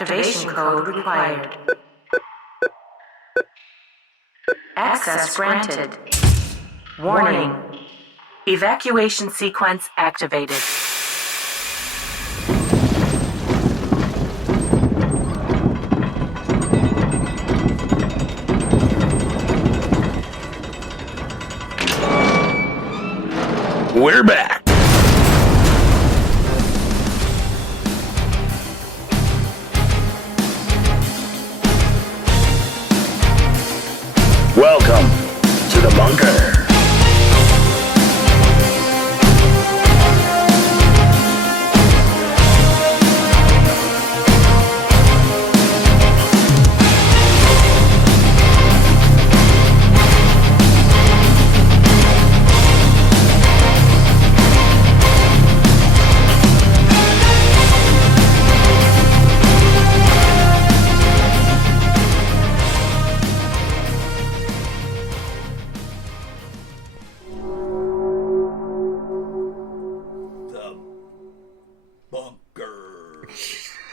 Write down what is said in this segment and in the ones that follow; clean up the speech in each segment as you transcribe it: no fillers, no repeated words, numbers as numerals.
Activation code required. Access granted. Warning. Evacuation sequence activated. We're back. Welcome to the bunker.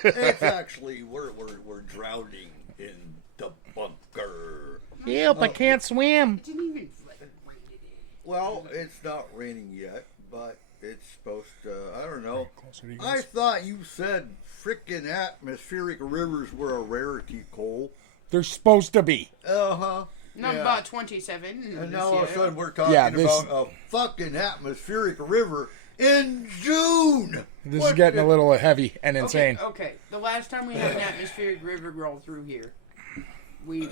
It's actually we're drowning in the bunker. Help! I can't swim. Well, it's not raining yet, but it's supposed to. I don't know. I thought you said frickin' atmospheric rivers were a rarity, Cole. They're supposed to be. Uh-huh. Not about 27. And now all of a sudden we're talking about a fucking atmospheric river in June. This is getting a little heavy and insane. Okay. The last time we had an atmospheric river roll through here, we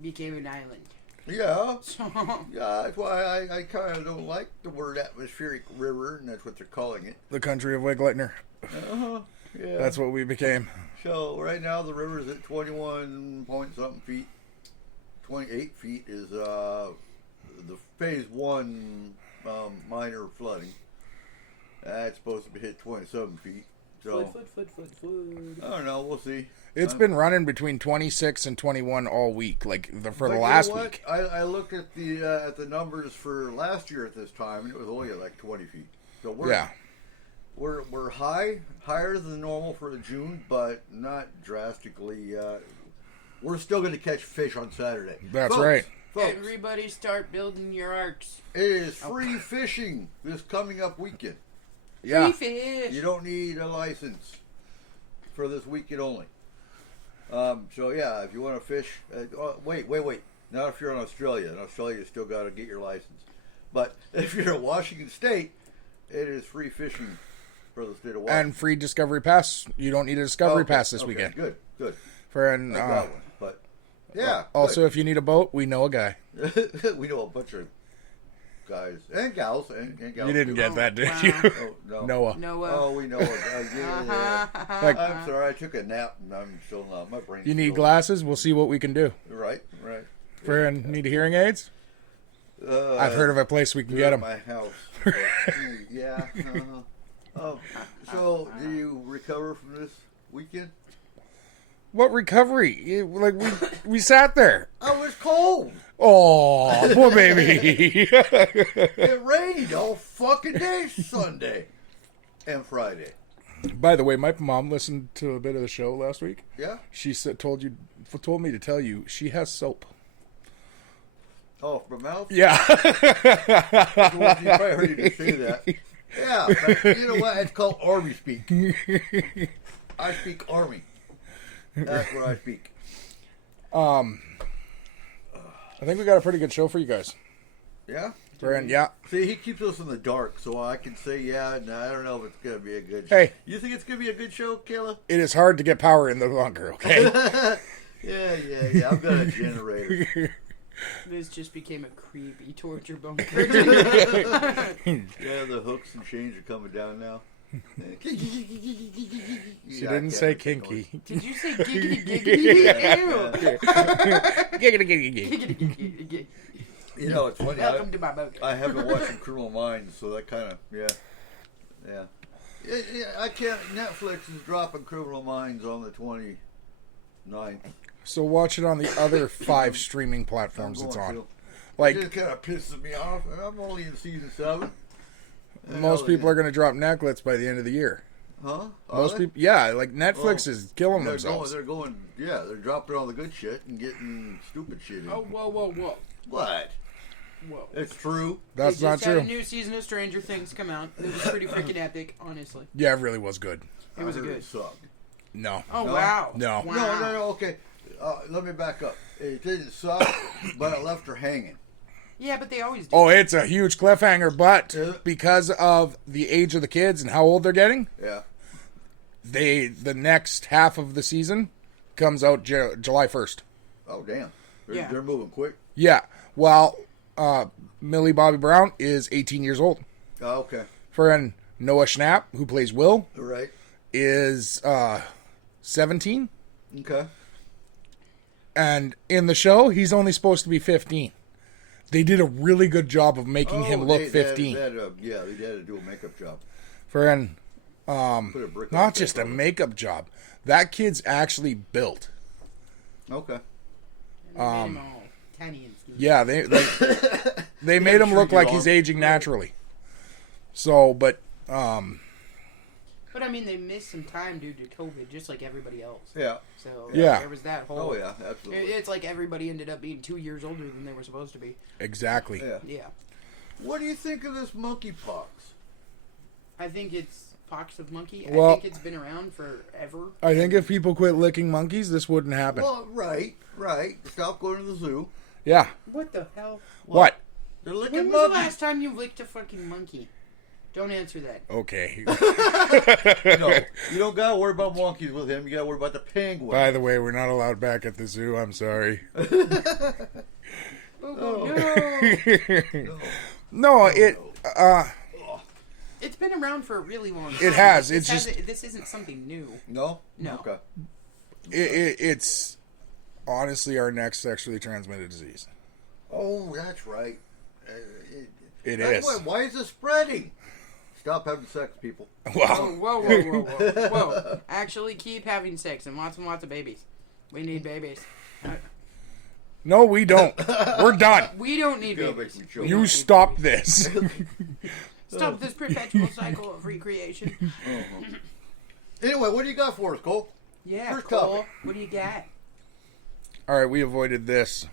became an island. Yeah. So, Yeah, that's why I kind of don't like the word atmospheric river, and that's what they're calling it. The country of Wigleitner. Uh-huh. Yeah. That's what we became. So right now the river's at 21 point something feet. 28 feet is the phase 1 minor flooding. That's supposed to hit 27 feet. So foot. I don't know. We'll see. It's been running between 26 and 21 all week, for the last week. I looked at the numbers for last year at this time, and it was only at like 20 feet. So we're higher than normal for June, but not drastically. We're still going to catch fish on Saturday. That's right. Folks, everybody start building your arcs. it is free fishing this coming up weekend. Yeah. Free fish. You don't need a license for this weekend only. So yeah, if you want to fish, wait. Not if you're in Australia. In Australia, you still got to get your license. But if you're in Washington State, it is free fishing for the state of Washington. And free Discovery Pass. You don't need a Discovery Pass this weekend. Good. For I got one. But yeah. Also, if you need a boat, we know a guy. we know a bunch of guys and gals and gals. You didn't get that, did wow. you? Oh, no. Noah. Oh, we know it. Yeah. Like, I'm sorry, I took a nap and I'm still not. My brain's you need still... glasses? We'll see what we can do. Right. Friend, need hearing aids? I've heard of a place we can get them. My house. Yeah. So, do you recover from this weekend? What recovery? We sat there. I was cold. Oh, poor baby. It rained all fucking day Sunday and Friday. By the way, my mom listened to a bit of the show last week. Yeah. She told me to tell you she has soap. Oh, from my mouth? Yeah. Well, you probably heard you say that. Yeah, but you know what? It's called Army speak. I speak Army. That's what I speak. I think we got a pretty good show for you guys. Yeah? Friend, yeah. See, he keeps us in the dark, so I can say, yeah, no, I don't know if it's going to be a good show. Hey. You think it's going to be a good show, Kayla? It is hard to get power in the bunker, okay? Yeah. I've got a generator. This just became a creepy torture bunker. Yeah, the hooks and chains are coming down now. She didn't say kinky. Did you say giggity giggity? Giggity. You know, it's funny. Welcome to my boat. I haven't watched some Criminal Minds, so that kind of, yeah. I can't. Netflix is dropping Criminal Minds on the 29th. So watch it on the other 5 streaming platforms it's on. It just kind of pisses me off, and I'm only in season 7. Most people are going to drop necklace by the end of the year. Huh? Are Most they? people, yeah, like Netflix Oh. is killing They're themselves. they're dropping all the good shit and getting stupid shit in. Oh, whoa. What? Whoa. It's true. That's They not just had true. a new season of Stranger Things come out. It was pretty freaking epic, honestly. Yeah, it really was good. It was I heard good. It sucked. No. Oh, No? wow. No. Wow. No. Okay. Let me back up. It didn't suck, but it left her hanging. Yeah, but they always do. Oh, it's a huge cliffhanger, but Yeah. because of the age of the kids and how old they're getting, Yeah. the next half of the season comes out July 1st. Oh damn. Yeah. They're moving quick. Yeah. While Millie Bobby Brown is 18 years old. Oh, okay. Friend Noah Schnapp, who plays Will, All right. is 17. Okay. And in the show, he's only supposed to be 15. They did a really good job of making him look 15. They had to do a makeup job. Friend, Put a brick on not the just a paper. makeup job. That kid's actually built. Okay. They made him all tiny and skinny. Yeah, they made him look shrink like it he's on. aging naturally. So, but But I mean, they missed some time due to COVID, just like everybody else. Yeah. So Yeah. there was that whole. Oh yeah, absolutely. It's like everybody ended up being 2 years older than they were supposed to be. exactly. Yeah. Yeah. What do you think of this monkeypox? I think it's pox of monkey. Well- I think it's been around forever. I think if people quit licking monkeys, this wouldn't happen. Well, right. Stop going to the zoo. Yeah. What the hell? What? They're licking When was the monkeys. last time you licked a fucking monkey? Don't answer that. Okay. No, you don't gotta worry about monkeys with him. You gotta worry about the penguin. By the way, we're not allowed back at the zoo. I'm sorry. No. No, it It's been around for a really long time. It has. This It's this isn't something new. No. No. Okay. it's honestly our next sexually transmitted disease. Oh, that's right. It That's is. why is it spreading? Stop having sex, people. Wow. Whoa. Actually, keep having sex and lots of babies. We need babies. No, we don't. We're done. We don't need You're babies. making me choke. You stop this. Stop this perpetual cycle of recreation. Anyway, what do you got for us, Cole? Yeah, First Cole. topic. What do you got? All right, we avoided this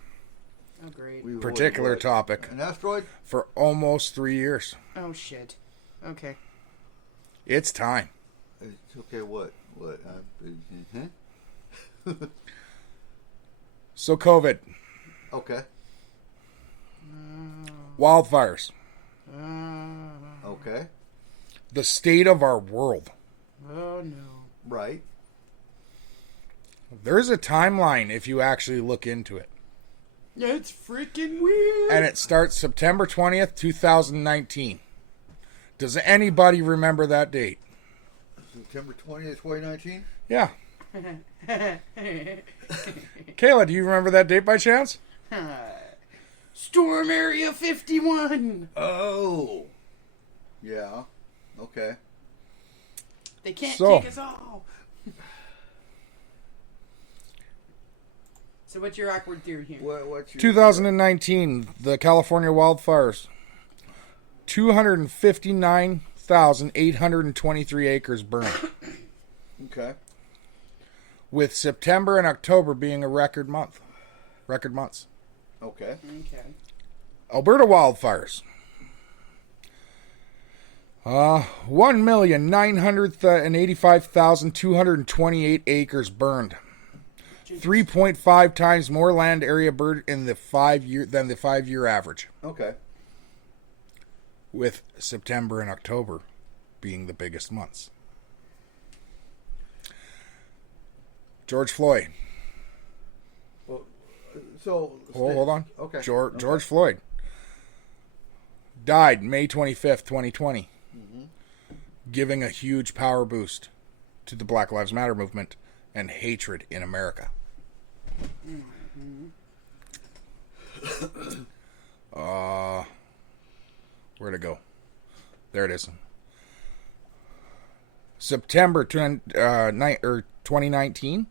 Oh, great. We particular avoided what? topic An asteroid? for almost 3 years. Oh, shit. Okay. It's time. It's okay. What? So, COVID, Okay. wildfires, Okay. the state of our world. Oh, no. Right. There's a timeline if you actually look into it. It's freaking weird. And it starts September 20th, 2019. Does anybody remember that date? September 20th, 2019? Yeah. Kayla, do you remember that date by chance? Storm Area 51. Oh. Yeah. Okay. They can't So- take us all. So what's your awkward theory here? What's your 2019, the California wildfires. 259,823 acres burned, Okay. with September and October being a record months. Okay. Okay. Alberta wildfires. 1,985,228 acres burned. 3.5 times more land area burned in the 5-year average, Okay. with September and October being the biggest months. George Floyd. Well, so. Hold on. Okay. George Floyd died May 25th, 2020, giving a huge power boost to the Black Lives Matter movement and hatred in America. Where'd it go? There it is. September 2019.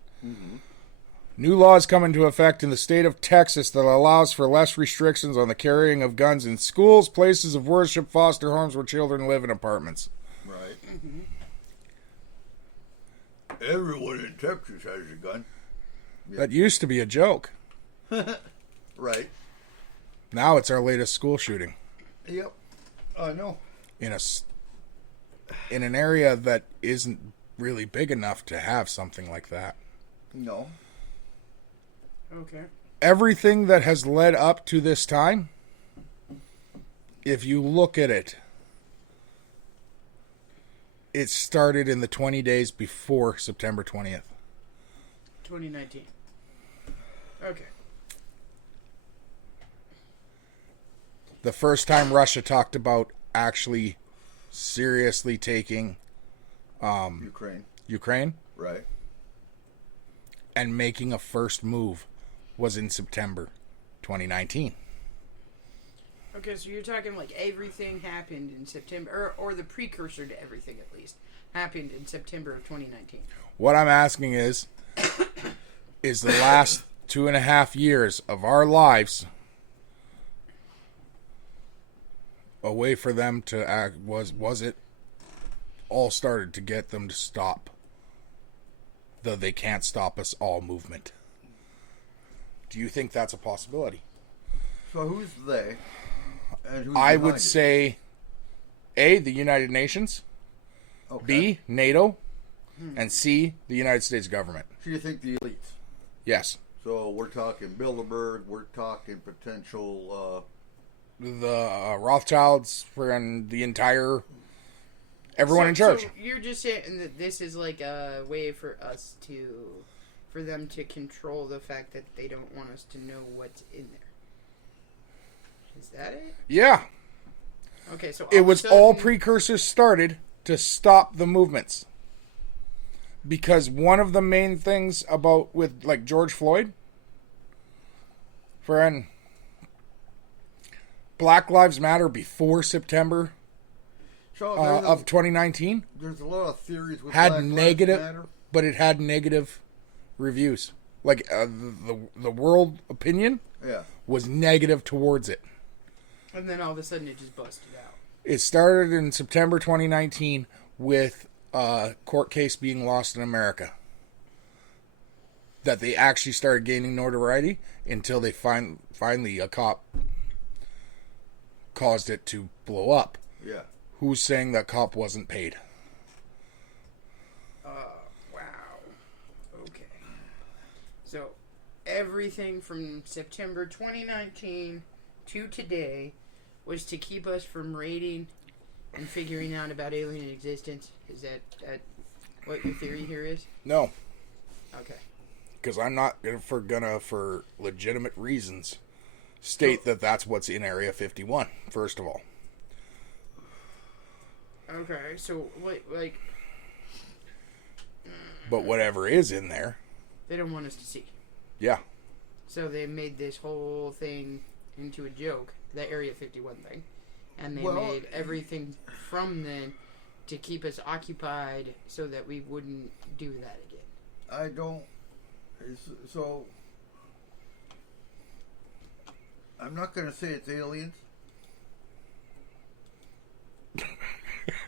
New laws come into effect in the state of Texas that allows for less restrictions on the carrying of guns in schools, places of worship, foster homes where children live in apartments. Right. Everyone in Texas has a gun. That used to be a joke. Right. Now it's our latest school shooting Yep. I know. in in an area that isn't really big enough to have something like that. No. Okay. Everything that has led up to this time, if you look at it, it started in the 20 days before September 20th. 2019. Okay. The first time Russia talked about actually seriously taking Ukraine. Ukraine Right. and making a first move was in September 2019. Okay, so you're talking like everything happened in September, or the precursor to everything at least, happened in September of 2019. What I'm asking is the last 2.5 years of our lives a way for them to act? Was it all started to get them to stop the "they can't stop us all" movement? Do you think that's a possibility? So who's they? And who's I behind would it? say A, the United Nations, Okay. B, NATO, and C, the United States government. So you think the elites? Yes. So we're talking Bilderberg. We're talking potential. The Rothschilds and the entire everyone in charge. So you're just saying that this is like a way for them to control the fact that they don't want us to know what's in there. Is that it? Yeah. Okay, so It of a was all sudden- precursors started to stop the movements. Because one of the main things about with like George Floyd, friend, Black Lives Matter before September So of 2019 there's a lot of theories with had Black Lives negative, Matter. but it had negative reviews. Like the world opinion Yeah. was negative towards it. And then all of a sudden it just busted out. It started in September 2019 with a court case being lost in America. That they actually started gaining notoriety until they finally a cop caused it to blow up. Yeah. Who's saying that cop wasn't paid? Wow. Okay. So everything from September 2019 to today was to keep us from raiding and figuring out about alien existence. Is that what your theory here is? No, Okay. because I'm not for legitimate reasons state that that's what's in Area 51. First of all, Okay. So what? Like but whatever is in there, they don't want us to see. yeah, So they made this whole thing into a joke, the Area 51 thing. And they Well- made everything from then to keep us occupied so that we wouldn't do that again. I don't. So I'm not going to say it's aliens.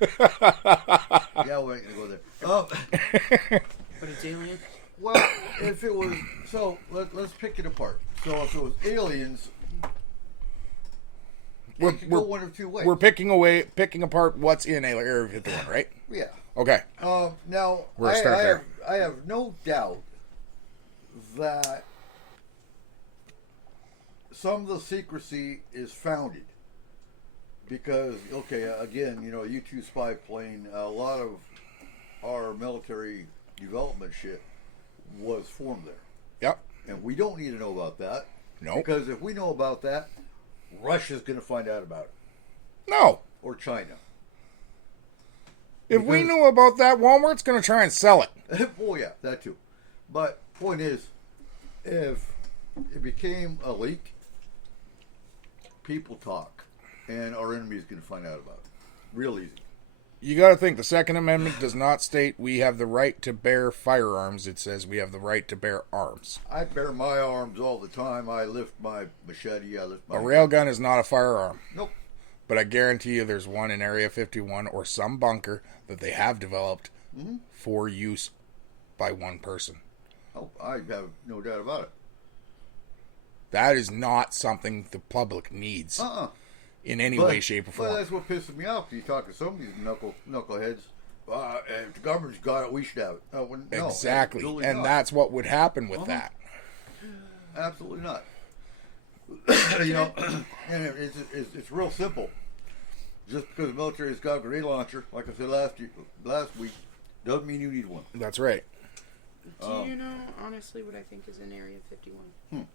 Yeah, we're not going to go there. But it's alien? Well, if it was so, let's pick it apart. So if it was aliens, it could go one of two ways. we're picking apart what's in Area 51, right? Yeah. Okay. Now, We're start there. I have no doubt that some of the secrecy is founded because, okay, again, U-2 spy plane, a lot of our military development shit was formed there. Yep. And we don't need to know about that. No. Because if we know about that, Russia's going to find out about it. No. Or China. If we Because- knew about that, Walmart's going to try and sell it. Oh yeah, that too. But point is, if it became a leak, people talk, and our enemy is going to find out about it. Real easy. You got to think the Second Amendment does not state we have the right to bear firearms. It says we have the right to bear arms. I bear my arms all the time. I lift my machete. I lift my A railgun is not a firearm. Nope. But I guarantee you there's one in Area 51 or some bunker that they have developed for use by one person. Oh, I have no doubt about it. That is not something the public needs in any way, shape, or Well, form. that's what pisses me off. You talk to some of these knuckleheads. If the government's got it, we should have it. No, Exactly. absolutely And not. that's what would happen with that. Absolutely not. You know, and it's real simple. Just because the military's got a grenade launcher, like I said last week, doesn't mean you need one. That's right. Do you know, honestly, what I think is in Area 51?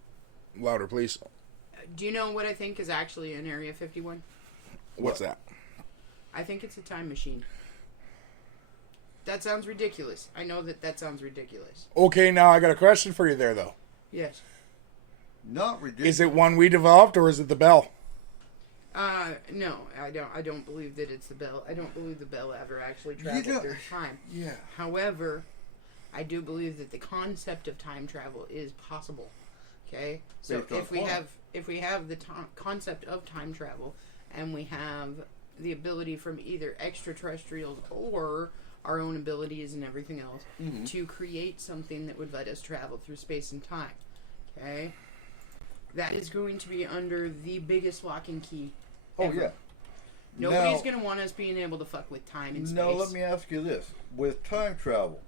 Louder, please. Do you know what I think is actually in Area 51? What's that? I think it's a time machine. That sounds ridiculous. I know that sounds ridiculous. Okay, now I got a question for you there, though. Yes. Not ridiculous. Is it one we developed, or is it the Bell? No, I don't believe that it's the Bell. I don't believe the Bell ever actually traveled through time. Yeah. However, I do believe that the concept of time travel is possible. Okay, so Based on if we have the concept of time travel, and we have the ability from either extraterrestrials or our own abilities and everything else to create something that would let us travel through space and time. Okay, that is going to be under the biggest lock and key. Oh ever. yeah. Nobody's going to want us being able to fuck with time and space. Now let me ask you this: with time travel,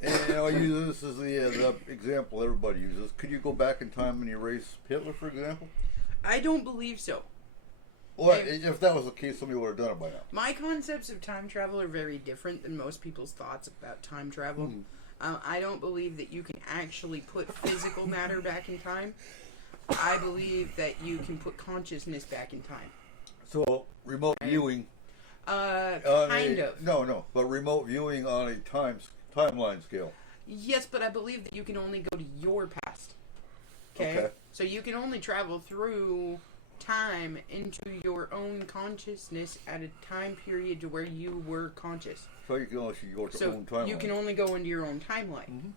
and I'll use this as the example everybody uses. Could you go back in time and erase Hitler, for example? I don't believe so. Well, if that was the case, somebody would have done it by now. My concepts of time travel are very different than most people's thoughts about time travel. I don't believe that you can actually put physical matter back in time. I believe that you can put consciousness back in time. So remote viewing. Kind of. No, but remote viewing on a timeline scale. Yes, but I believe that you can only go to your past. Okay? So you can only travel through time into your own consciousness at a time period to where you were conscious. So you can only go to So own timeline. you can only go into your own timeline.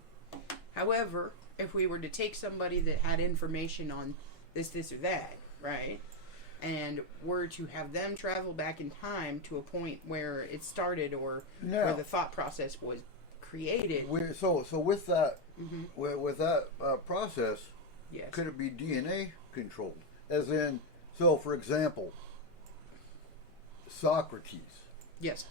However, if we were to take somebody that had information on this, or that, right, and were to have them travel back in time to a point where it started or where the thought process was created. So with that, with that process, Yes. could it be DNA controlled? As in, so for example, Socrates. Yes.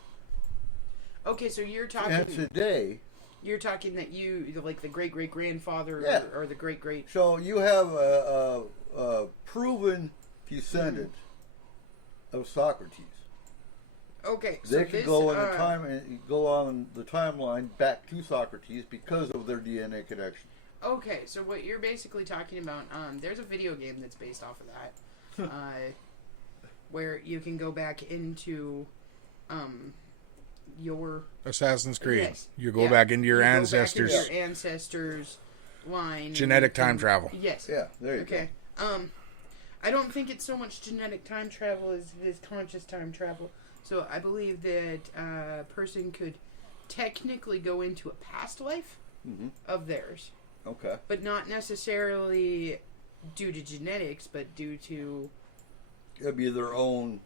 Okay, so you're talking. And today, You're talking that you, like the great great grandfather Yeah. or the great great. so you have a proven descendant of Socrates. Okay, so They could go in the time and go on the timeline back to Socrates because of their DNA connection. Okay, so what you're basically talking about, there's a video game that's based off of that, where you can go back into, your Assassin's Creed. Yes. You go Yeah. back into your You go back ancestors. into your ancestors' line. Genetic and- time travel. Yes. Yeah, there you Okay. I don't think it's so much genetic time travel as it is conscious time travel. So I believe that a person could technically go into a past life of theirs, go. Okay. but not necessarily due to genetics, but due to It'd be their own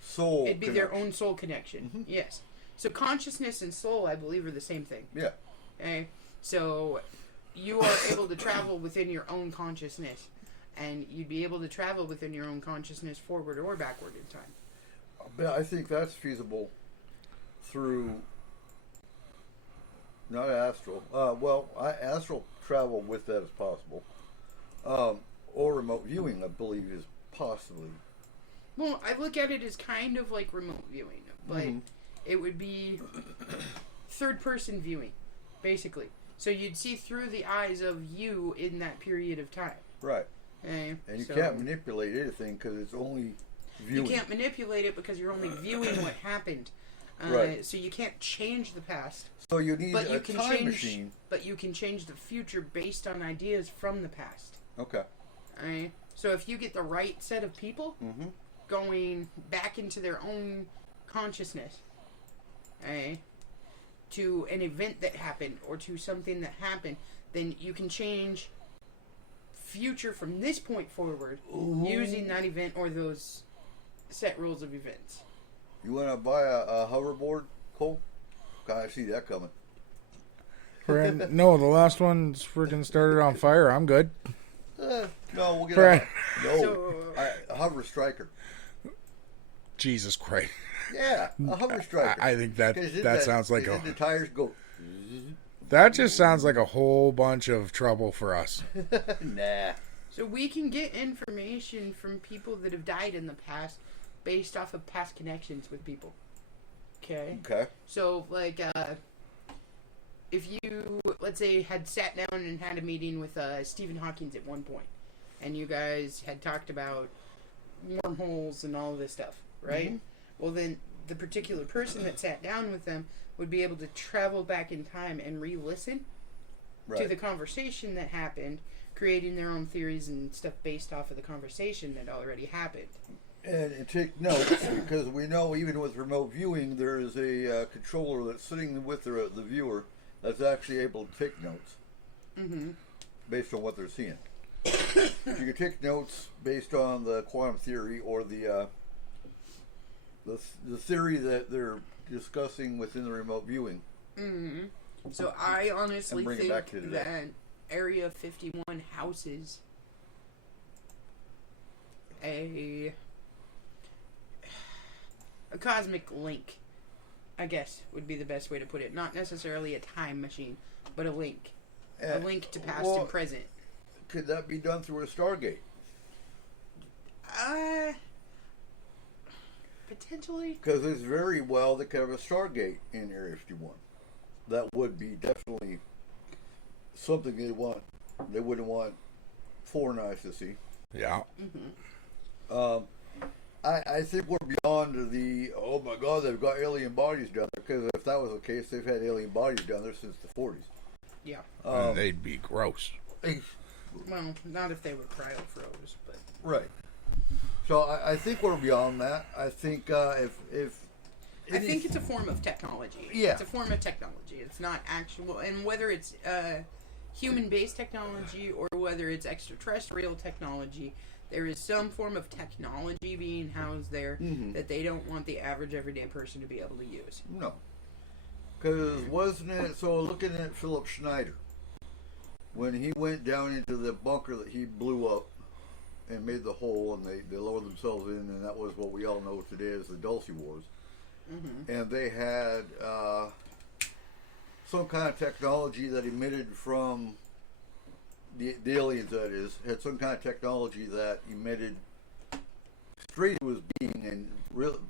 soul. it'd be their connection. own soul connection. Yes. So consciousness and soul, I believe, are the same thing. Yeah. Okay? So you are able to travel within your own consciousness, and you'd be able to travel within your own consciousness forward or backward in time. But I think that's feasible through not astral. Astral travel with that is possible. Or remote viewing, I believe, is possibly. Well, I look at it as kind of like remote viewing, but it would be third-person viewing, basically. So you'd see through the eyes of you in that period of time. Right. Okay? And you So can't manipulate anything because it's only viewing. you can't manipulate it because you're only viewing what happened. Right. So you can't change the past. So you need But you a can time change. machine. But you can change the future based on ideas from the past. Okay. Alright? So if you get the right set of people going back into their own consciousness, alright, to an event that happened or to something that happened, then you can change future from this point forward using that event or those set rules of events. You want to buy a hoverboard, Cole? God, I see that coming. No, the last one's freaking started on fire. I'm good. No, we'll get Right. No, So- a hover striker. Jesus Christ. Yeah, a hover striker. I think that 'Cause that sounds like the tires go. that just sounds like a whole bunch of trouble for us. Nah. So we can get information from people that have died in the past based off of past connections with people. Okay? Okay. So, like, if you, let's say, had sat down and had a meeting with Stephen Hawking at one point, and you guys had talked about wormholes and all this stuff, right? Mm-hmm. Well, then the particular person that sat down with them would be able to travel back in time and re-listen Right. to the conversation that happened, creating their own theories and stuff based off of the conversation that already happened. And take notes because we know even with remote viewing there is a controller that's sitting with the viewer that's actually able to take notes based on what they're seeing. You can take notes based on the quantum theory or the theory that they're discussing within the remote viewing. So I honestly And bring it think back to today. that Area 51 houses a cosmic link, I guess would be the best way to put it. Not necessarily a time machine, but a link. A link to past well, and present. Could that be done through a Stargate? Potentially. Because it's very well they could have a Stargate in Area 51. That would be definitely something they wouldn't want foreign eyes to see. Yeah. I think we're beyond the, oh my God, they've got alien bodies down there. Because if that was the case, they've had alien bodies down there since the 40s. Yeah. They'd be gross. Well, not if they were cryo-froze, but... Right. So I think we're beyond that. I think if I think it's a form of technology. Yeah. It's a form of technology. It's not actual, and whether it's human-based technology or whether it's extraterrestrial technology, there is some form of technology being housed there that they don't want the average everyday person to be able to use. No. Because wasn't it, so looking at Philip Schneider, when he went down into the bunker that he blew up and made the hole and they lowered themselves in, and that was what we all know today as the Dulce Wars. And they had some kind of technology that emitted from the aliens, that is, had some kind of technology that emitted straight to his being and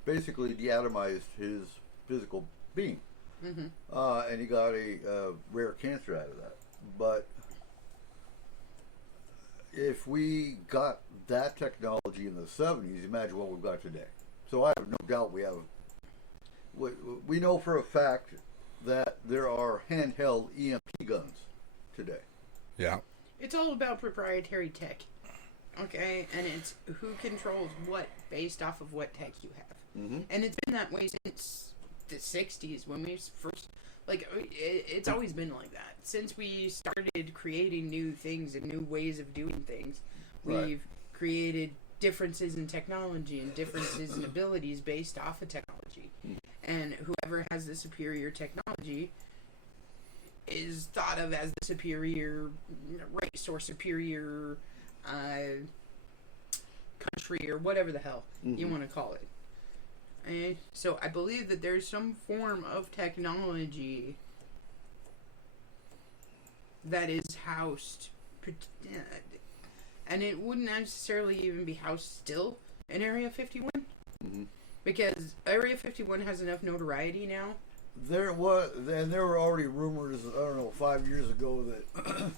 basically deatomized his physical being. And he got a rare cancer out of that. But if we got that technology in the 70s, imagine what we've got today. So I have no doubt we have. We know for a fact that there are handheld EMP guns today. Yeah. It's all about proprietary tech, okay? And it's who controls what based off of what tech you have. And it's been that way since the 60s when we first... Like, it's always been like that. Since we started creating new things and new ways of doing things, we've created differences in technology and differences in abilities based off of technology. And whoever has the superior technology is thought of as the superior race or superior country or whatever the hell you want to call it. So I believe that there's some form of technology that is housed, and it wouldn't necessarily even be housed still in Area 51, because Area 51 has enough notoriety now. There were already rumors, I don't know, 5 years ago that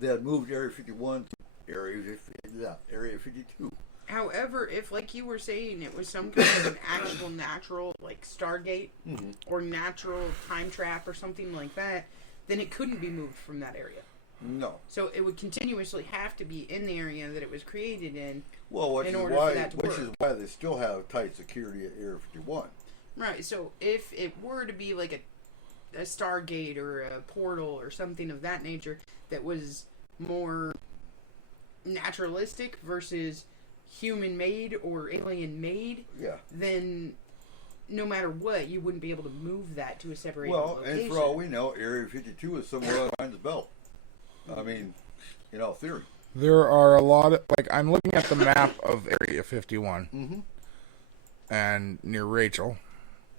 they had moved Area 51 to Area 52. However, if, like you were saying, it was some kind of an actual natural, like Stargate, or natural time trap or something like that, then it couldn't be moved from that area. No. So it would continuously have to be in the area that it was created in. Well, which in is order why for that to work. they still have tight security at Area 51. Right, so if it were to be like a Stargate or a portal or something of that nature that was more naturalistic versus human-made or alien-made, Yeah. then no matter what, you wouldn't be able to move that to a separated Well, location. and for all we know, Area 52 is somewhere on Heinz Belt. I mean, theory. There are a lot of, like, I'm looking at the map of Area 51. Mm-hmm. And near Rachel,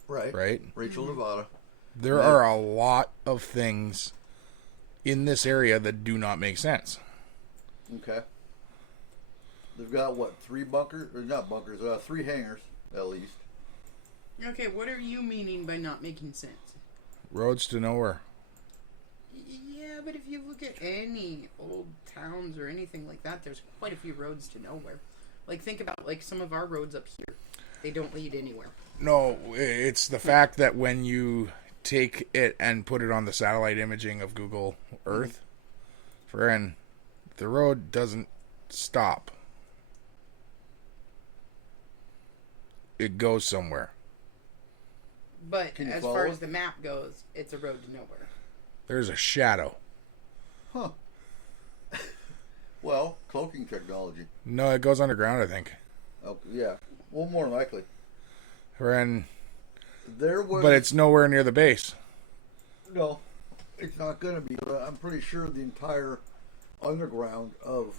right? Rachel, Nevada. There are a lot of things in this area that do not make sense. Okay. They've got, what, 3 bunkers? Or not bunkers, 3 hangars, at least. Okay, what are you meaning by not making sense? Roads to nowhere. Yeah, but if you look at any old towns or anything like that, there's quite a few roads to nowhere. Like, think about, like, some of our roads up here. They don't lead anywhere. No, it's the fact that when you take it and put it on the satellite imaging of Google Earth, friend, the road doesn't stop. It goes somewhere. But Can you as follow far it? as the map goes, it's a road to nowhere. There's a shadow. Huh. Well, cloaking technology. No, it goes underground, I think. Oh, yeah. Well, more likely. Friend, There was... but it's nowhere near the base. No, it's not going to be. I'm pretty sure the entire underground of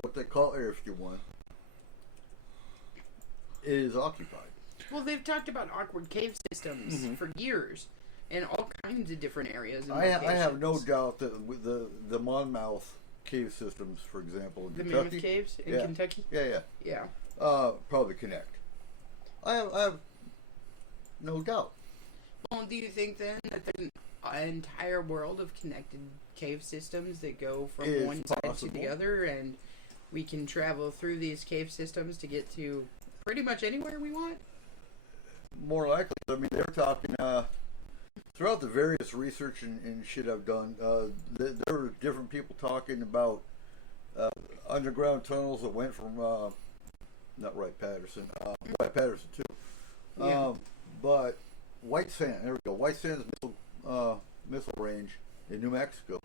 what they call Area 51 is occupied. Well, they've talked about awkward cave systems for years in all kinds of different areas. And I have no locations. doubt that with the Monmouth cave systems, for example, in The Kentucky. Mammoth Caves in Yeah. Kentucky? Yeah. Yeah. Probably connect. I have no doubt. Well, do you think then that there's an entire world of connected cave systems that go from It's one side possible. to the other, and we can travel through these cave systems to get to pretty much anywhere we want? More likely. I mean, they're talking throughout the various research and shit I've done. There were different people talking about underground tunnels that went from not Wright Patterson, Wright Patterson too. Yeah. But White Sand. There we go. White Sands missile range in New Mexico.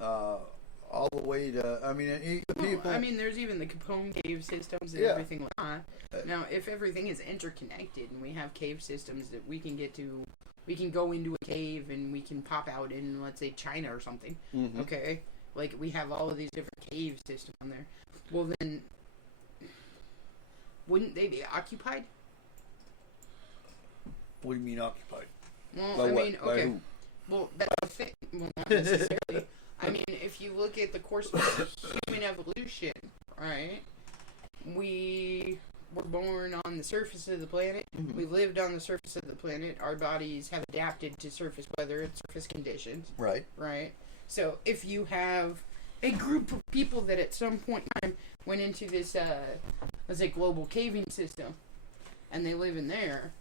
All the way to. I mean, people. I mean, there's even the Capone cave systems and Yeah. everything like that. Now, if everything is interconnected and we have cave systems that we can get to, we can go into a cave and we can pop out in, let's say, China or something. Mhm. Okay? Like, we have all of these different cave systems on there. Well, then, wouldn't they be occupied? What do you mean occupied? Well, By I what? mean, By okay. who? Well, that's the thing. Well, not necessarily. I mean, if you look at the course of human evolution, right? We were born on the surface of the planet. Mm-hmm. We lived on the surface of the planet. Our bodies have adapted to surface weather and surface conditions, Right. right? So if you have a group of people that at some point in time went into this, let's say, global caving system, and they live in there,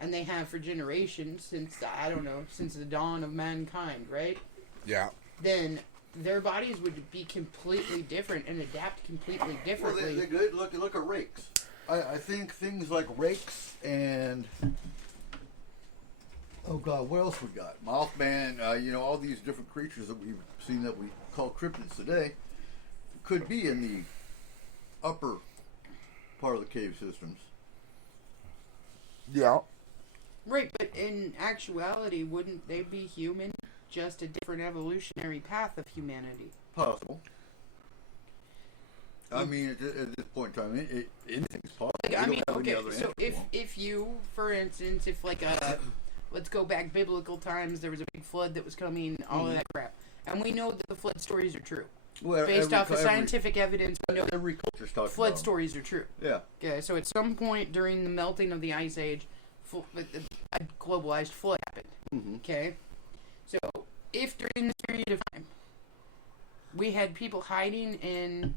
and they have for generations since, I don't know, since the dawn of mankind, right? Yeah. Then their bodies would be completely different and adapt completely Well, differently. they're good. Look at rakes. I think things like rakes and oh god, what else we got? Mothman. All these different creatures that we've seen that we call cryptids today could be in the upper part of the cave systems. Yeah. Right, but in actuality, wouldn't they be human? Just a different evolutionary path of humanity. Possible. I mean, at this point in time, anything's possible. Like, We I don't mean, have any okay, other so answer for if you, for instance, if like let's go back biblical times, there was a big flood that was coming, all of that crap, and we know that the flood stories are true. well, Based off of scientific evidence, we know every culture's talking flood about 'em. stories are true. Yeah. Okay, so at some point during the melting of the ice age, a globalized flood happened. Mhm. Okay, so if during this period of time we had people hiding in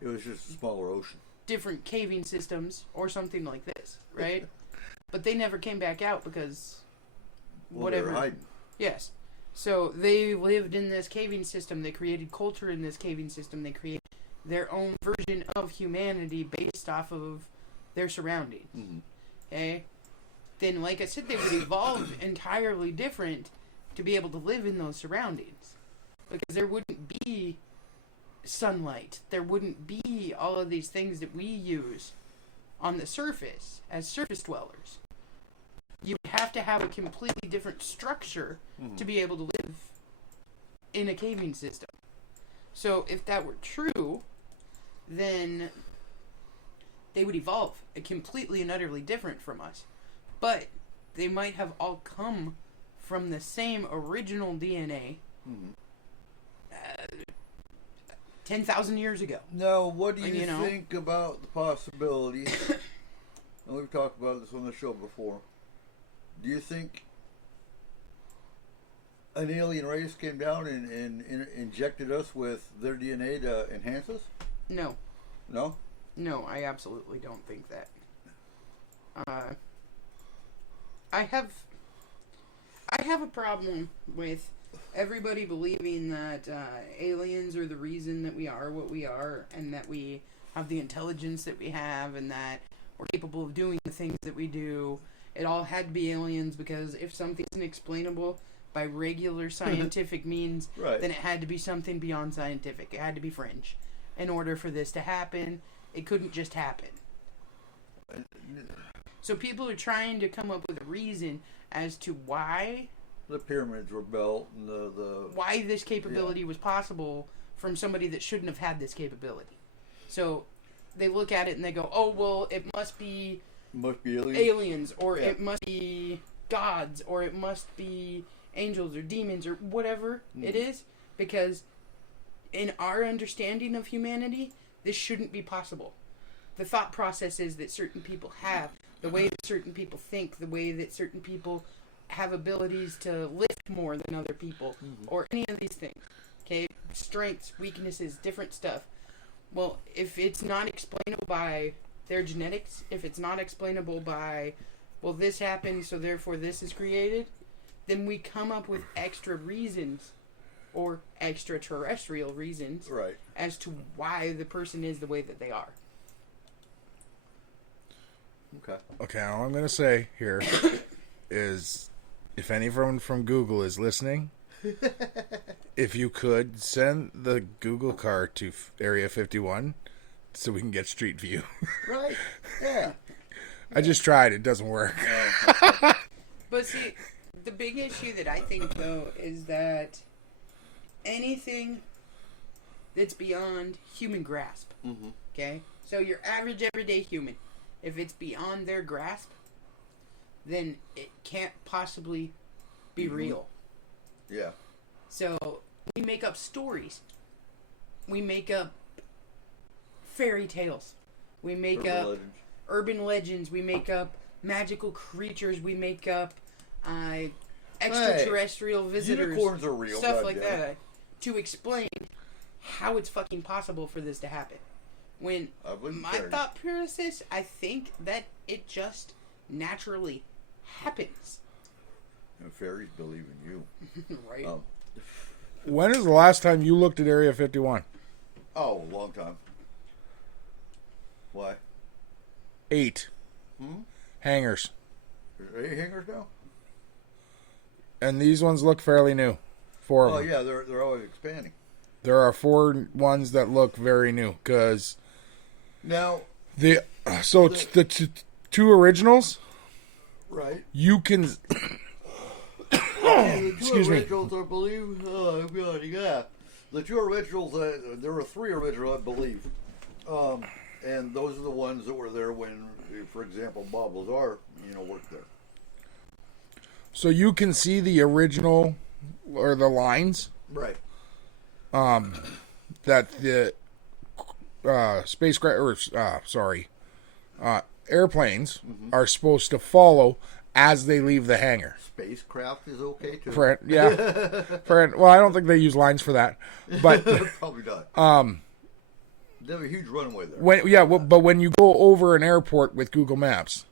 It was just a smaller ocean. different caving systems or something like this, right? But they never came back out because Well, whatever. They were hiding. Yes. So they lived in this caving system. They created culture in this caving system. They created their own version of humanity based off of their surroundings. Mhm. Okay? Then, like I said, they would evolve entirely different to be able to live in those surroundings. Because there wouldn't be sunlight. There wouldn't be all of these things that we use on the surface as surface dwellers. You have to have a completely different structure to be able to live in a caving system. So if that were true, then they would evolve completely and utterly different from us. But they might have all come from the same original DNA 10,000 years ago. Now, what do you, You know? think about the possibility, and we've talked about this on the show before, do you think an alien race came down and injected us with their DNA to enhance us? No. No? No, I absolutely don't think that. I have a problem with everybody believing that aliens are the reason that we are what we are, and that we have the intelligence that we have, and that we're capable of doing the things that we do. It all had to be aliens, because if something's inexplainable by regular scientific means, Right. then it had to be something beyond scientific. It had to be fringe. In order for this to happen, it couldn't just happen. So people are trying to come up with a reason as to why The pyramids were built, and why this capability was possible from somebody that shouldn't have had this capability. So they look at it and they go, oh, well, it must be must be aliens. aliens, or Yeah. it must be gods, or it must be angels or demons, or whatever it is, because in our understanding of humanity, this shouldn't be possible. The thought processes that certain people have, the way that certain people think, the way that certain people have abilities to lift more than other people, or any of these things. Okay? Strengths, weaknesses, different stuff. Well, if it's not explainable by their genetics, if it's not explainable by, well, this happened, so therefore this is created, then we come up with extra reasons, or extraterrestrial reasons, Right. as to why the person is the way that they are. Okay. Okay, all I'm going to say here is if anyone from Google is listening, if you could send the Google car to Area 51 so we can get Street View. Right. Yeah. I just tried. It doesn't work. But see, the big issue that I think, though, is that anything that's beyond human grasp, okay? So your average everyday human, if it's beyond their grasp, then it can't possibly be real. Yeah. So we make up stories. We make up fairy tales. We make Urban up legends. urban legends. We make up magical creatures. We make up extraterrestrial visitors. Unicorns are real. Stuff like goddamn. that. To explain how it's fucking possible for this to happen. When I believe my fairies. thought process, I think that it just naturally happens. And fairies believe in you. Right? When is the last time you looked at Area 51? Oh, a long time. Why? 8 hangars. Are you hangers now? And these ones look fairly new. 4 of Oh them. yeah, they're always expanding. There are 4 ones that look very new because Now, the the 2 originals right? you can The Excuse two me. originals, I believe. Oh god, yeah. The 2 originals. There were 3 original, I believe. And those are the ones that were there when, for example, Bob Lazar, worked there. so you can see the original or the lines Right. that the spacecraft airplanes are supposed to follow as they leave the hangar. Spacecraft is okay too. Well, I don't think they use lines for that, but Probably not. They have a huge runway there. but when you go over an airport with Google Maps,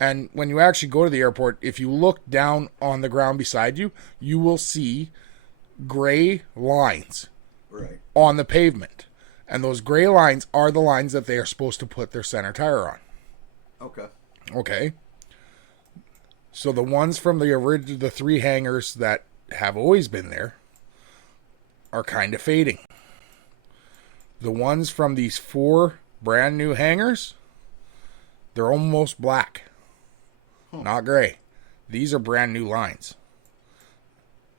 and when you actually go to the airport, if you look down on the ground beside you, you will see gray lines Right. on the pavement, and those gray lines are the lines that they are supposed to put their center tire on. Okay. Okay. So the ones from the 3 hangars that have always been there are kind of fading. The ones from these 4 brand new hangars They're almost black, not gray. These are brand new lines.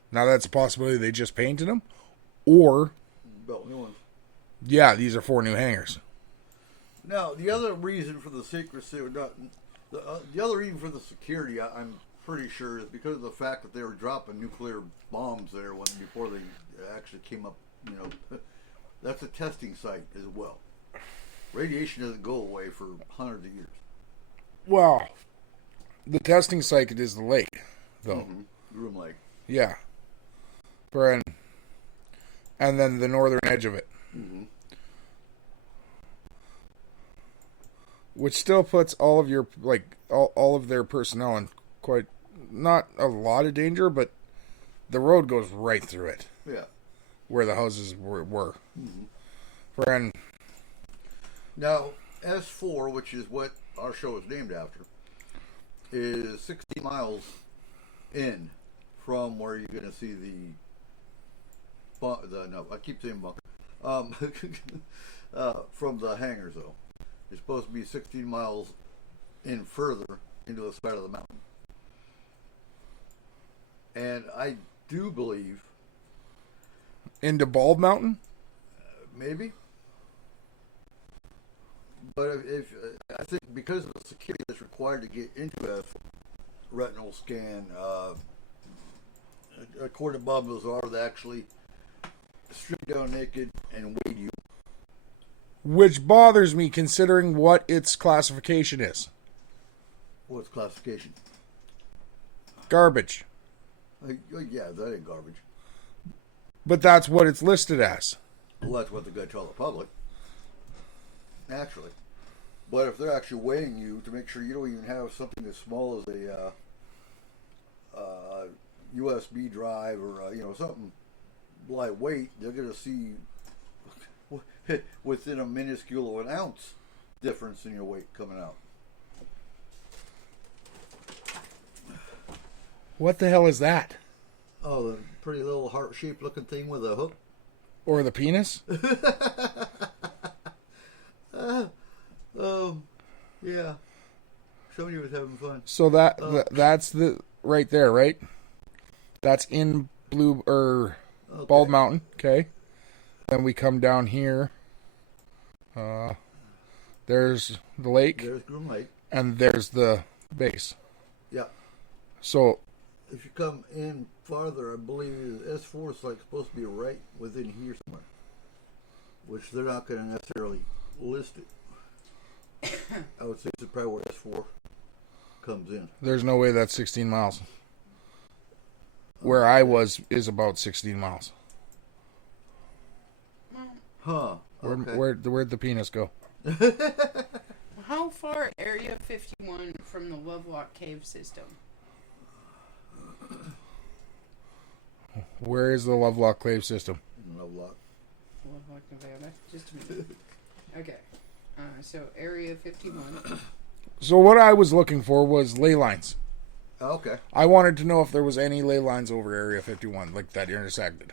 Now that's a possibility they just painted them, or Built new ones. yeah, these are 4 new hangars. Now, the other reason for the secrecy, the other reason for the security, I'm pretty sure, is because of the fact that they were dropping nuclear bombs there before they actually came up. You know, that's a testing site as well. Radiation doesn't go away for hundreds of years. Well, the testing site is the lake, though. Groom Lake. Yeah. And then the northern edge of it. Which still puts all of your, all of their personnel in quite, not a lot of danger, but the road goes right through it. Yeah. Where the houses were. Friend. Now, S4, which is what our show is named after, is 60 miles in from where you're going to see no, I keep saying bunker. From the hangars, though. It's supposed to be 16 miles in further into the side of the mountain. And I do believe... Into Bald Mountain? Maybe. But if I think because of the security that's required to get into a retinal scan, according to Bob Lazar, they actually strip you down naked and weigh you. Which bothers me considering what its classification is. What's classification? Garbage. Yeah, that ain't garbage. But that's what it's listed as. Well, that's what they're going to tell the public. Naturally. But if they're actually weighing you to make sure you don't even have something as small as a USB drive or something lightweight, they're going to see within a minuscule of an ounce difference in your weight coming out. What the hell is that? Oh, the pretty little heart-shaped looking thing with a hook. Or the penis? Yeah. Somebody was having fun. So that's the right there, right? That's in Bald Mountain. Okay. Then we come down here. There's the lake. There's Groom Lake. And there's the base. Yeah. So if you come in farther, I believe S4 is supposed to be right within here somewhere, which they're not going to necessarily list it. I would say this is probably where S4 comes in. there's no way that's 16 miles. Where I was is about 16 miles. Huh. Okay. Where'd the penis go? How far Area 51 from the Lovelock Cave system? Where is the Lovelock Cave system? Lovelock. Lovelock, Nevada. Just a minute. Okay. So Area 51. So what I was looking for was ley lines. Okay. I wanted to know if there was any ley lines over Area 51, like that intersected.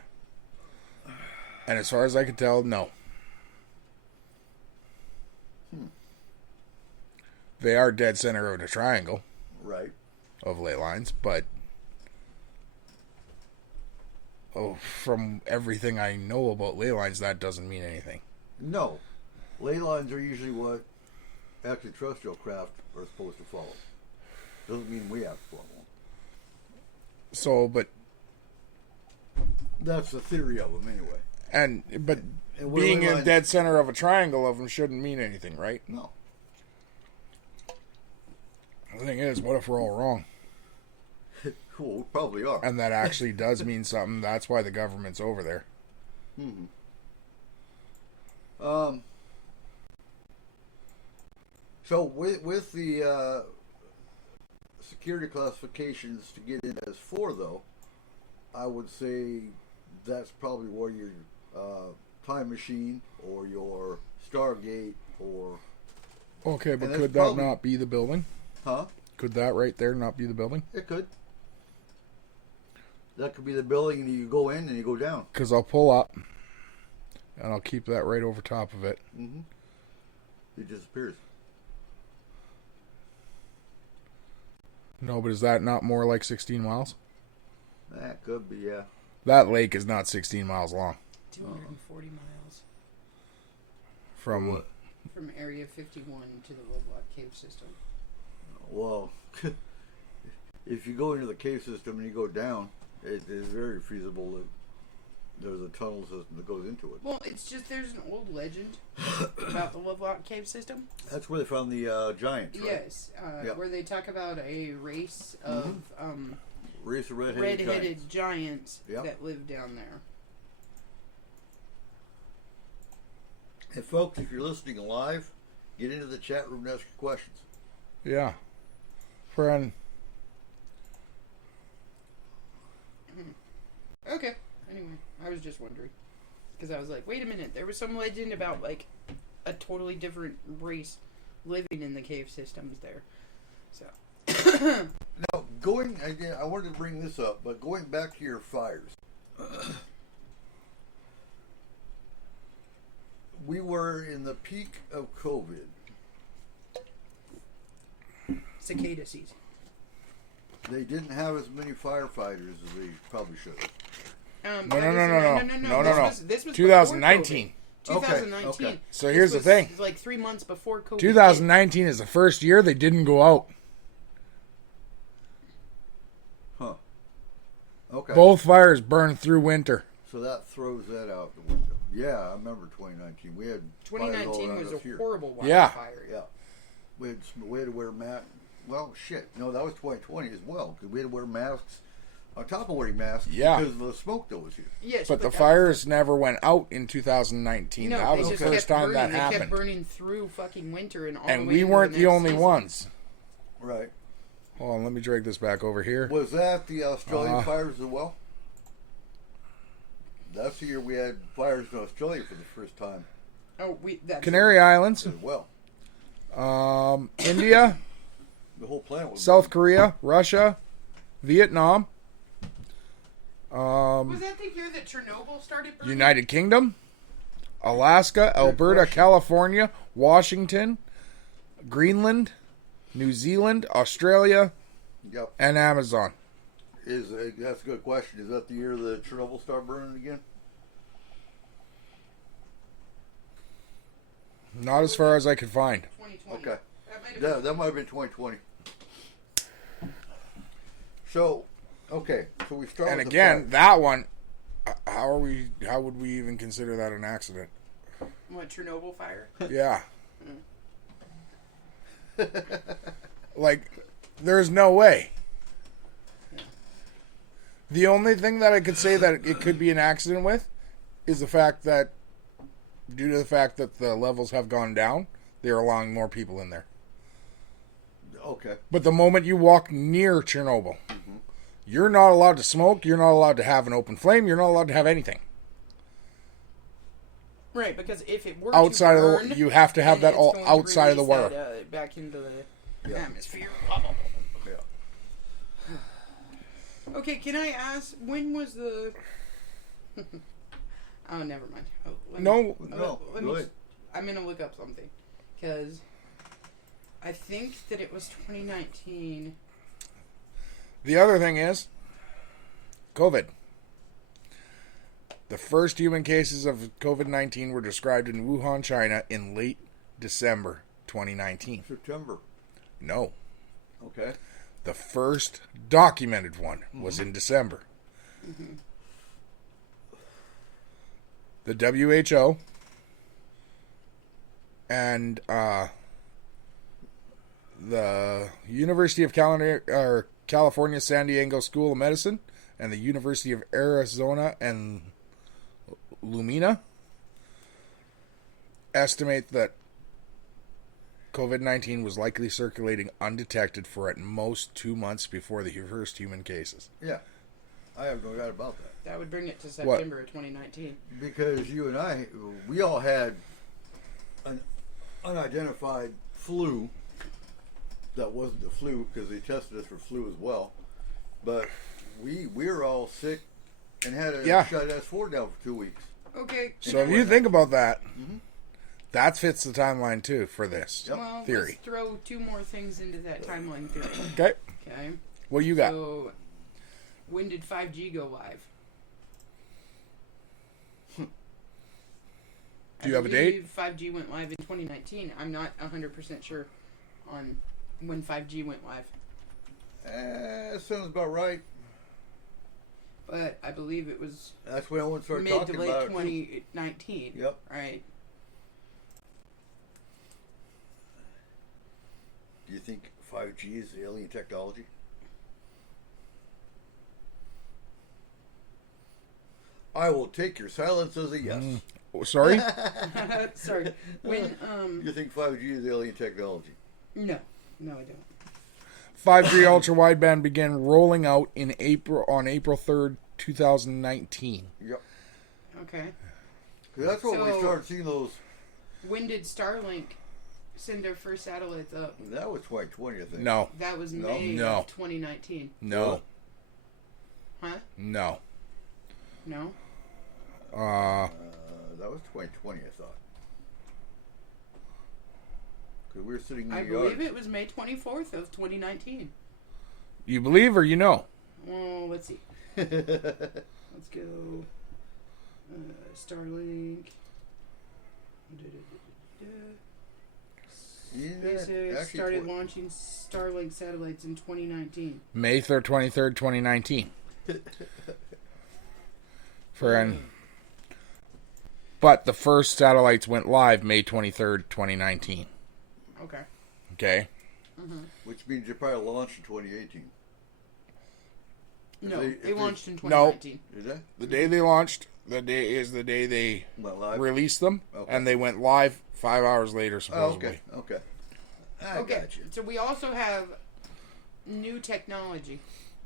And as far as I could tell, no. They are dead center of the triangle. Right. Of ley lines, but from everything I know about ley lines, that doesn't mean anything. No. Ley lines are usually what extraterrestrial craft are supposed to follow. Doesn't mean we have to follow them. So, but that's the theory of them anyway. But being in dead center of a triangle of them shouldn't mean anything, right? No. The thing is, what if we're all wrong? Well, we probably are. And that actually does mean something. That's why the government's over there. So with the security classifications to get in as 4, though, I would say that's probably where your time machine or your Stargate or... Okay, but could that not be the building? Huh? Could that right there not be the building? It could. That could be the building, and you go in and you go down. Because I'll pull up, and I'll keep that right over top of it. It disappears. No, but is that not more like 16 miles? That could be, yeah. That lake is not 16 miles long. 240 miles From from Area 51 to the Lovelock Cave System. Well, if you go into the cave system and you go down, it is very feasible that there's a tunnel system that goes into it. Well, it's just there's an old legend about the Lovelock Cave System. That's where they found the giants, right? Yes, Yep. where they talk about a race of Race of red-headed red-headed giants. giants Yep. that live down there. And folks, if you're listening live, get into the chat room and ask your questions. yeah, friend. Okay. Anyway, I was just wondering. Because I was like, wait a minute, there was some legend about, like, a totally different race living in the cave systems there. So. Now, going again, I wanted to bring this up, but going back to your fires, we were in the peak of COVID. Cicada season. They didn't have as many firefighters as they probably should have. No. This was 2019. 2019. Okay. So here's the thing. Like 3 months before COVID. 2019 is the first year they didn't go out. Huh. Okay. Both fires burned through winter. So that throws that out the window. Yeah, I remember 2019. We had fires all 2019 around was us a here. horrible Yeah. wildfire. Yeah. We had to wear masks. Well, shit. No, that was 2020 as well, because we had to wear masks on top of wearing masks Yeah. because of the smoke that was here. Yes, But the that fires never went out in 2019. No, that they was the just first kept time that burning. They kept happened. burning through fucking winter and all And the way we into weren't the next only season. ones. Right. Hold on, let me drag this back over here. Was that the Australian Uh-huh. fires as well? That's the year we had fires in Australia for the first time Oh, that's Canary Islands, as well. India, The whole planet was South Korea, Russia, Vietnam, Was that the year that Chernobyl started burning? United Kingdom, Alaska, Alberta, question. California, Washington, Greenland, New Zealand, Australia, Yep. and Amazon. That's a good question. Is that the year that Chernobyl started burning again? Not as far as I could find. 2020. Okay. That might have been That might have been 2020. So, okay. So we start And with again, the that one, how would we even consider that an accident? what, Chernobyl fire? Yeah. Like, there's no way. The only thing that I could say that it could be an accident with is the fact that, due to the fact that the levels have gone down, they're allowing more people in there. Okay. But the moment you walk near Chernobyl, you're not allowed to smoke, you're not allowed to have an open flame, you're not allowed to have anything. Right, because if it were Outside to of burn, the, you have to have then that it's all going to outside of the release wire. that, back into the Yeah. atmosphere. Yeah. Okay, can I ask, when was the... oh, never mind. Oh, let me- No. No, let go me ahead. I'm going to look up something. Because I think that it was 2019. The other thing is COVID. The first human cases of COVID-19 were described in Wuhan, China in late December 2019. September. No. Okay. The first documented one was in December. The WHO and the University of California San Diego School of Medicine and the University of Arizona and Lumina estimate that COVID-19 was likely circulating undetected for at most 2 months before the first human cases. Yeah. I have no doubt about that. That would bring it to September of 2019. Because you and I, we all had an unidentified flu that wasn't the flu because they tested us for flu as well. But we were all sick and had to Yeah. shut S4 down for 2 weeks. Okay. So if you think about that, That fits the timeline too for this Well, theory. let's throw 2 more things into that timeline theory. Okay. Okay. What you got? So, when did 5G go live? Do you have a date? 5G went live in 2019. I'm not 100% sure on when 5G went live, Sounds about right. but I believe it was That's when everyone started mid talking to late about it. 2019. Yep. Right. Do you think 5G is alien technology? I will take your silence as a yes. Oh, sorry? Sorry. When You think 5G is alien technology? no, I don't. 5G ultra wideband began rolling out on April 3rd, 2019. Yep. Okay. 'Cause that's when we So- started seeing those. When did Starlink send their first satellites up? That was 2020, I think. No. That was No. May No. of 2019. No. Huh? No. No? That was 2020, I thought. Because we were sitting in I the yard. believe it was May 24th of 2019. You believe or you know? Well, let's see. Let's go. Starlink. SpaceX Actually, started launching Starlink satellites in 2019. May 3rd, 23rd, 2019. But the first satellites went live May 23rd, 2019. Okay. Okay? Which means they probably launched in 2018. No, if they launched in No. 2019. Is that? The day they launched, the day they Went live? released them, Okay. and they went live 5 hours later, Oh, supposedly. okay. I Okay, got you. so we also have new technology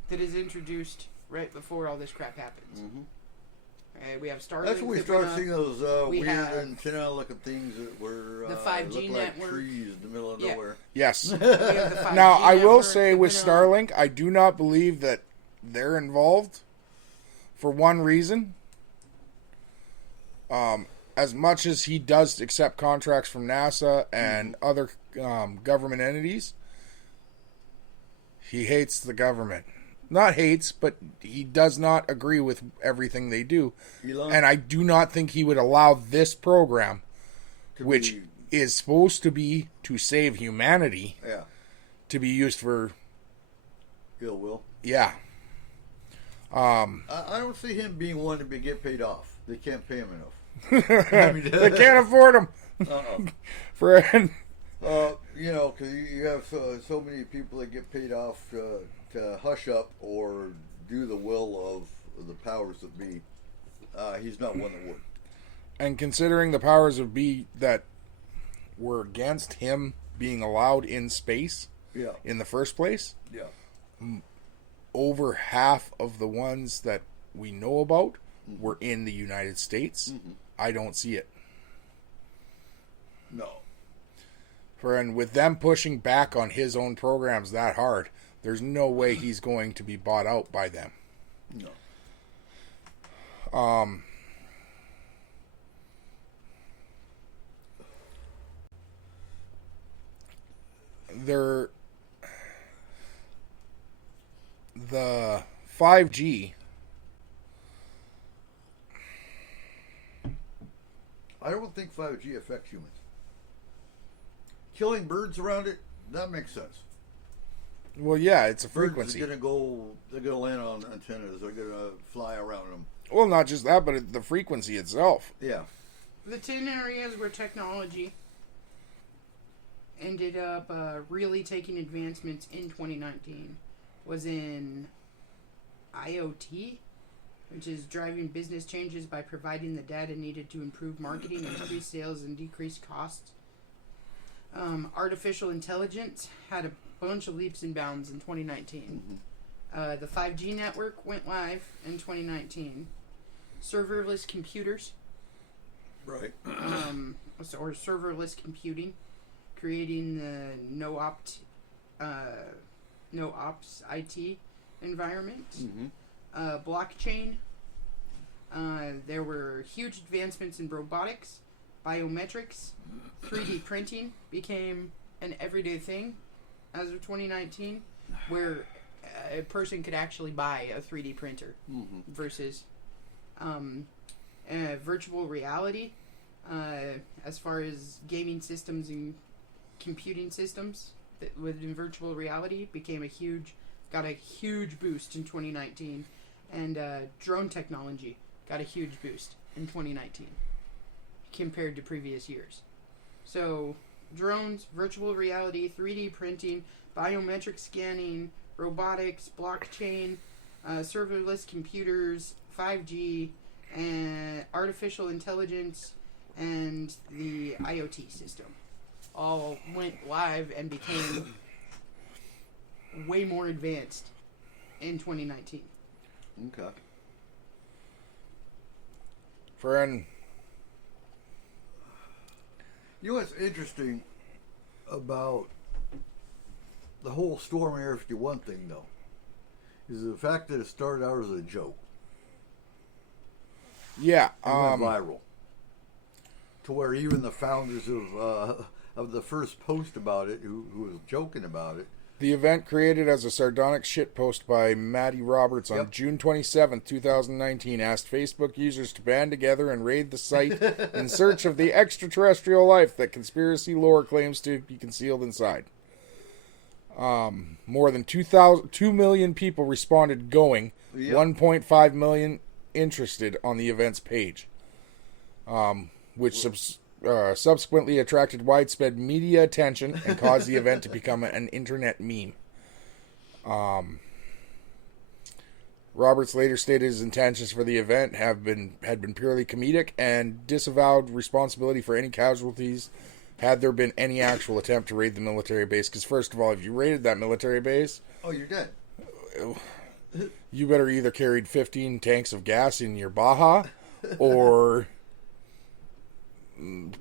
that is introduced right before all this crap happens. We have Starlink. That's when we that started went seeing up. those We weird have antenna-looking things that were the 5G looked like network. trees in the middle of Yeah. nowhere. Yes. We have the 5G Now, I will network say that with went up. Starlink, I do not believe that they're involved for one reason. As much as he does accept contracts from NASA and other government entities, he hates the government. Not hates, but he does not agree with everything they do. Elon, And I do not think he would allow this program, to which be- is supposed to be to save humanity, yeah, to be used for, ill will. yeah. I don't see him being one to get paid off. They can't pay him enough. I mean, They can't afford them. For you know, because you have so many people that get paid off to hush up or do the will of the powers that be. He's not one that would. and considering the powers of be that were against him being allowed in space Yeah, in the first place, yeah. over half of the ones that we know about were in the United States. I don't see it. No. And with them pushing back on his own programs that hard, there's no way he's going to be bought out by them. No. The 5G, I don't think 5G affects humans. Killing birds around it, that makes sense. well, yeah, it's a Birds frequency. are they're gonna land on antennas, they're gonna fly around them. Well, not just that, but the frequency itself. Yeah. The 10 areas where technology ended up really taking advancements in 2019 was in IoT, which is driving business changes by providing the data needed to improve marketing, increase sales, and decrease costs. Artificial intelligence had a bunch of leaps and bounds in 2019. The 5G network went live in 2019. Serverless computers, Right. or serverless computing, creating the no ops IT environment. Blockchain. There were huge advancements in robotics, biometrics, 3D printing became an everyday thing as of 2019, where a person could actually buy a 3D printer versus virtual reality. As far as gaming systems and computing systems that within virtual reality got a huge boost in 2019, and drone technology got a huge boost in 2019 compared to previous years. So drones, virtual reality, 3D printing, biometric scanning, robotics, blockchain, serverless computers, 5G, and artificial intelligence, and the IoT system all went live and became way more advanced in 2019. Okay. Friend, You know what's interesting about the whole Storm Area 51 thing, though, is the fact that it started out as a joke. yeah, It went viral. To where even the founders of the first post about it, who was joking about it, the event created as a sardonic shitpost by Matty Roberts on Yep. June 27th, 2019, asked Facebook users to band together and raid the site in search of the extraterrestrial life that conspiracy lore claims to be concealed inside. More than 2 million people responded going, Yep. 1.5 million interested on the event's page, which subsequently attracted widespread media attention and caused the event to become an internet meme. Roberts later stated his intentions for the event had been purely comedic and disavowed responsibility for any casualties had there been any actual attempt to raid the military base. Because first of all, if you raided that military base, oh, you're dead. you better either carried 15 tanks of gas in your Baja or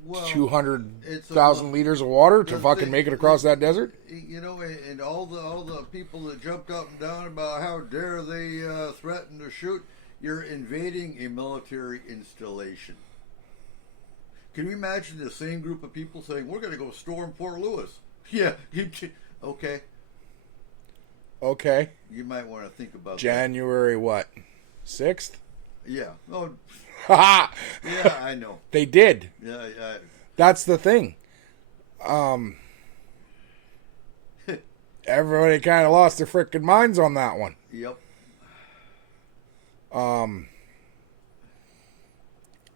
Well, 200,000 liters of water to the fucking thing- make it across that desert. You know, and all the people that jumped up and down about how dare they threaten to shoot, you're invading a military installation. Can you imagine the same group of people saying, "We're going to go storm Port Louis"? Yeah, okay. Okay. You might want to think about January what? 6th? that. Yeah. Oh, Ha! yeah, I know. They did. Yeah, That's the thing. Everybody kind of lost their frickin' minds on that one. yep.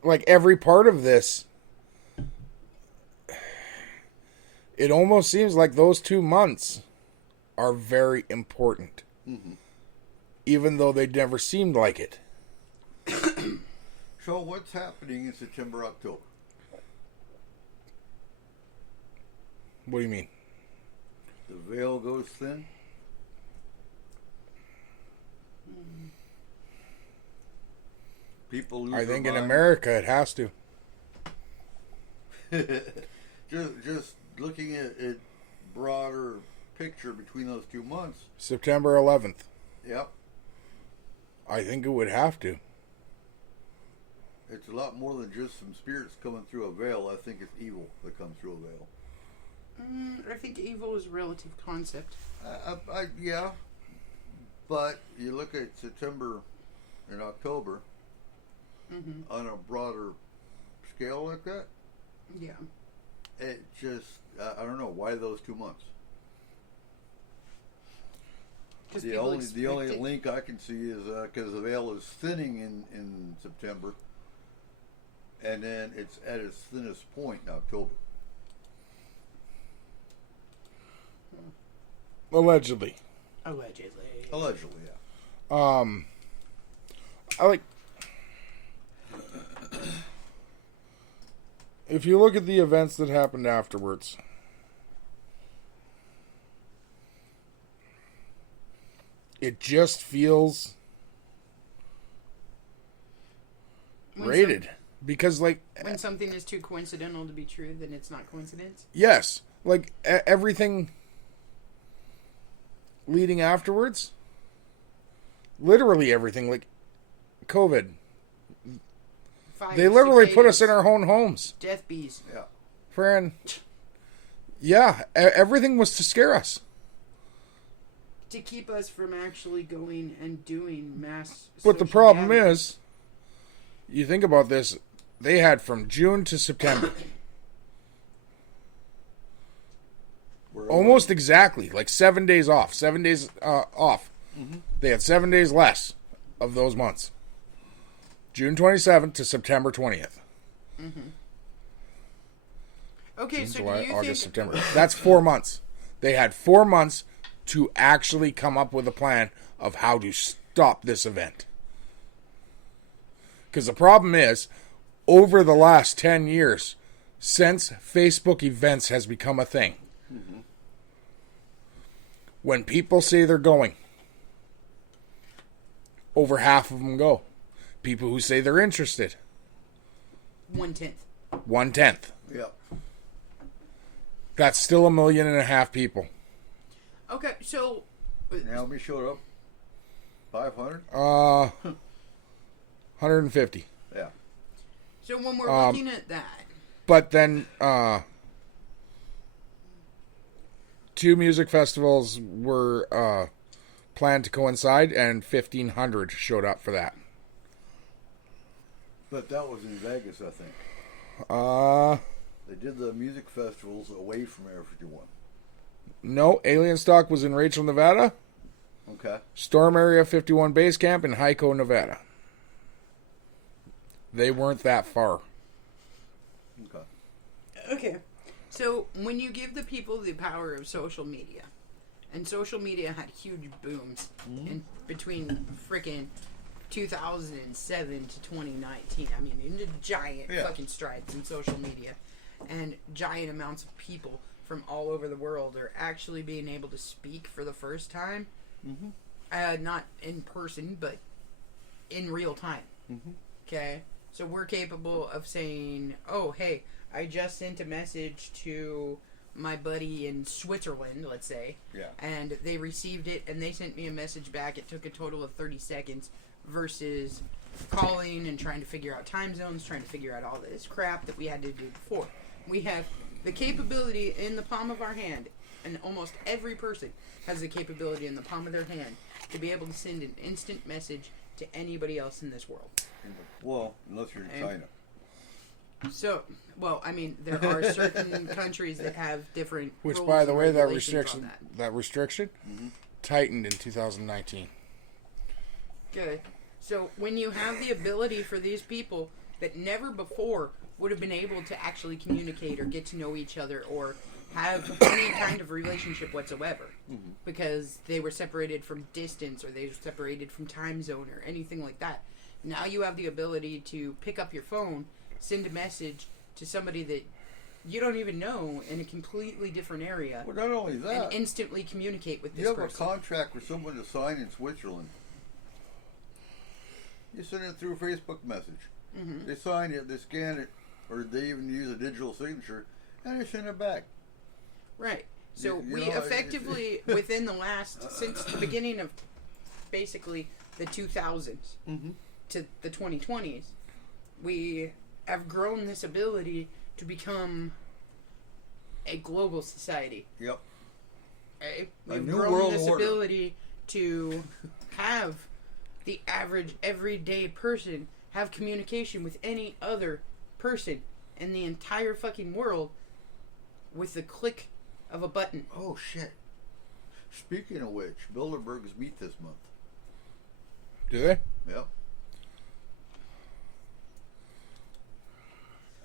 Like every part of this, it almost seems like those 2 months are very important. Even though they never seemed like it. So what's happening in September, October? What do you mean? The veil goes thin. People lose I think their in minds. America it has to. just looking at broader picture between those 2 months. September 11th. Yep, I think it would have to. it's a lot more than just some spirits coming through a veil. I think it's evil that comes through a veil. I think evil is a relative concept. Yeah, but you look at September and October on a broader scale like that. Yeah. It just I don't know why those 2 months. 'Cause The people only expect it. link I can see is because the veil is thinning in September, and then it's at its thinnest point in October. Allegedly. Allegedly. Allegedly, yeah. I like. If you look at the events that happened afterwards, it just feels When rated. Because, like, When something is too coincidental to be true, then it's not coincidence. yes, like, everything leading afterwards, literally everything, like, COVID, 5 They literally put us cicadas, in our own homes. death bees. Yeah. Friend. Yeah, everything was to scare us. To keep us from actually going and doing mass. But the social problem gatherings. is, you think about this, they had from June to September. We're Almost exactly, like 7 days off. 7 days off. They had 7 days less of those months. June 27th to September 20th. Okay, June, so July, do you August, think September. That's 4 months. They had 4 months to actually come up with a plan of how to stop this event. Because the problem is, over the last 10 years, since Facebook events has become a thing, when people say they're going, over half of them go. People who say they're interested, 1/10? 1/10. Yeah. That's still 1.5 million people. Okay, so And how many showed up? 500? 150. Yeah. so when we're Um, looking at that, But then 2 music festivals were planned to coincide, and 1,500 showed up for that. But that was in Vegas, I think. Uh, They did the music festivals away from Area 51. no, Alien Stock was in Rachel, Nevada. Okay. Storm Area 51 Base Camp in Hyco, Nevada. They weren't that far. Okay. okay, so when you give the people the power of social media, and social media had huge booms in between frickin' 2007 to 2019. I mean, into giant Yeah. fucking strides in social media, and giant amounts of people from all over the world are actually being able to speak for the first time. Not in person, but in real time. Okay? So we're capable of saying, oh, hey, I just sent a message to my buddy in Switzerland, let's say, Yeah. and they received it, and they sent me a message back. It took a total of 30 seconds versus calling and trying to figure out time zones, trying to figure out all this crap that we had to do before. We have the capability in the palm of our hand, and almost every person has the capability in the palm of their hand to be able to send an instant message to anybody else in this world. Well, unless you're in And- China. So, well, I mean, there are certain countries that have different Which, rules by the and way, that regulations on restriction tightened in 2019. Good. So when you have the ability for these people that never before would have been able to actually communicate or get to know each other or have any kind of relationship whatsoever because they were separated from distance or they were separated from time zone or anything like that. Now you have the ability to pick up your phone, send a message to somebody that you don't even know in a completely different area Well, not only and that, instantly communicate with this you have a person. contract with someone to sign in Switzerland. You send it through a Facebook message. They sign it, they scan it, or they even use a digital signature, and they send it back. Right. So You we know, effectively, within the last, since the beginning of basically the 2000s to the 2020s, we have grown this ability to become a global society. Yep. Okay? A We've new grown world this order. ability to have the average everyday person have communication with any other person in the entire fucking world with the click of a button. Oh shit. Speaking of which, Bilderberg's meet this month. Do they? Yep.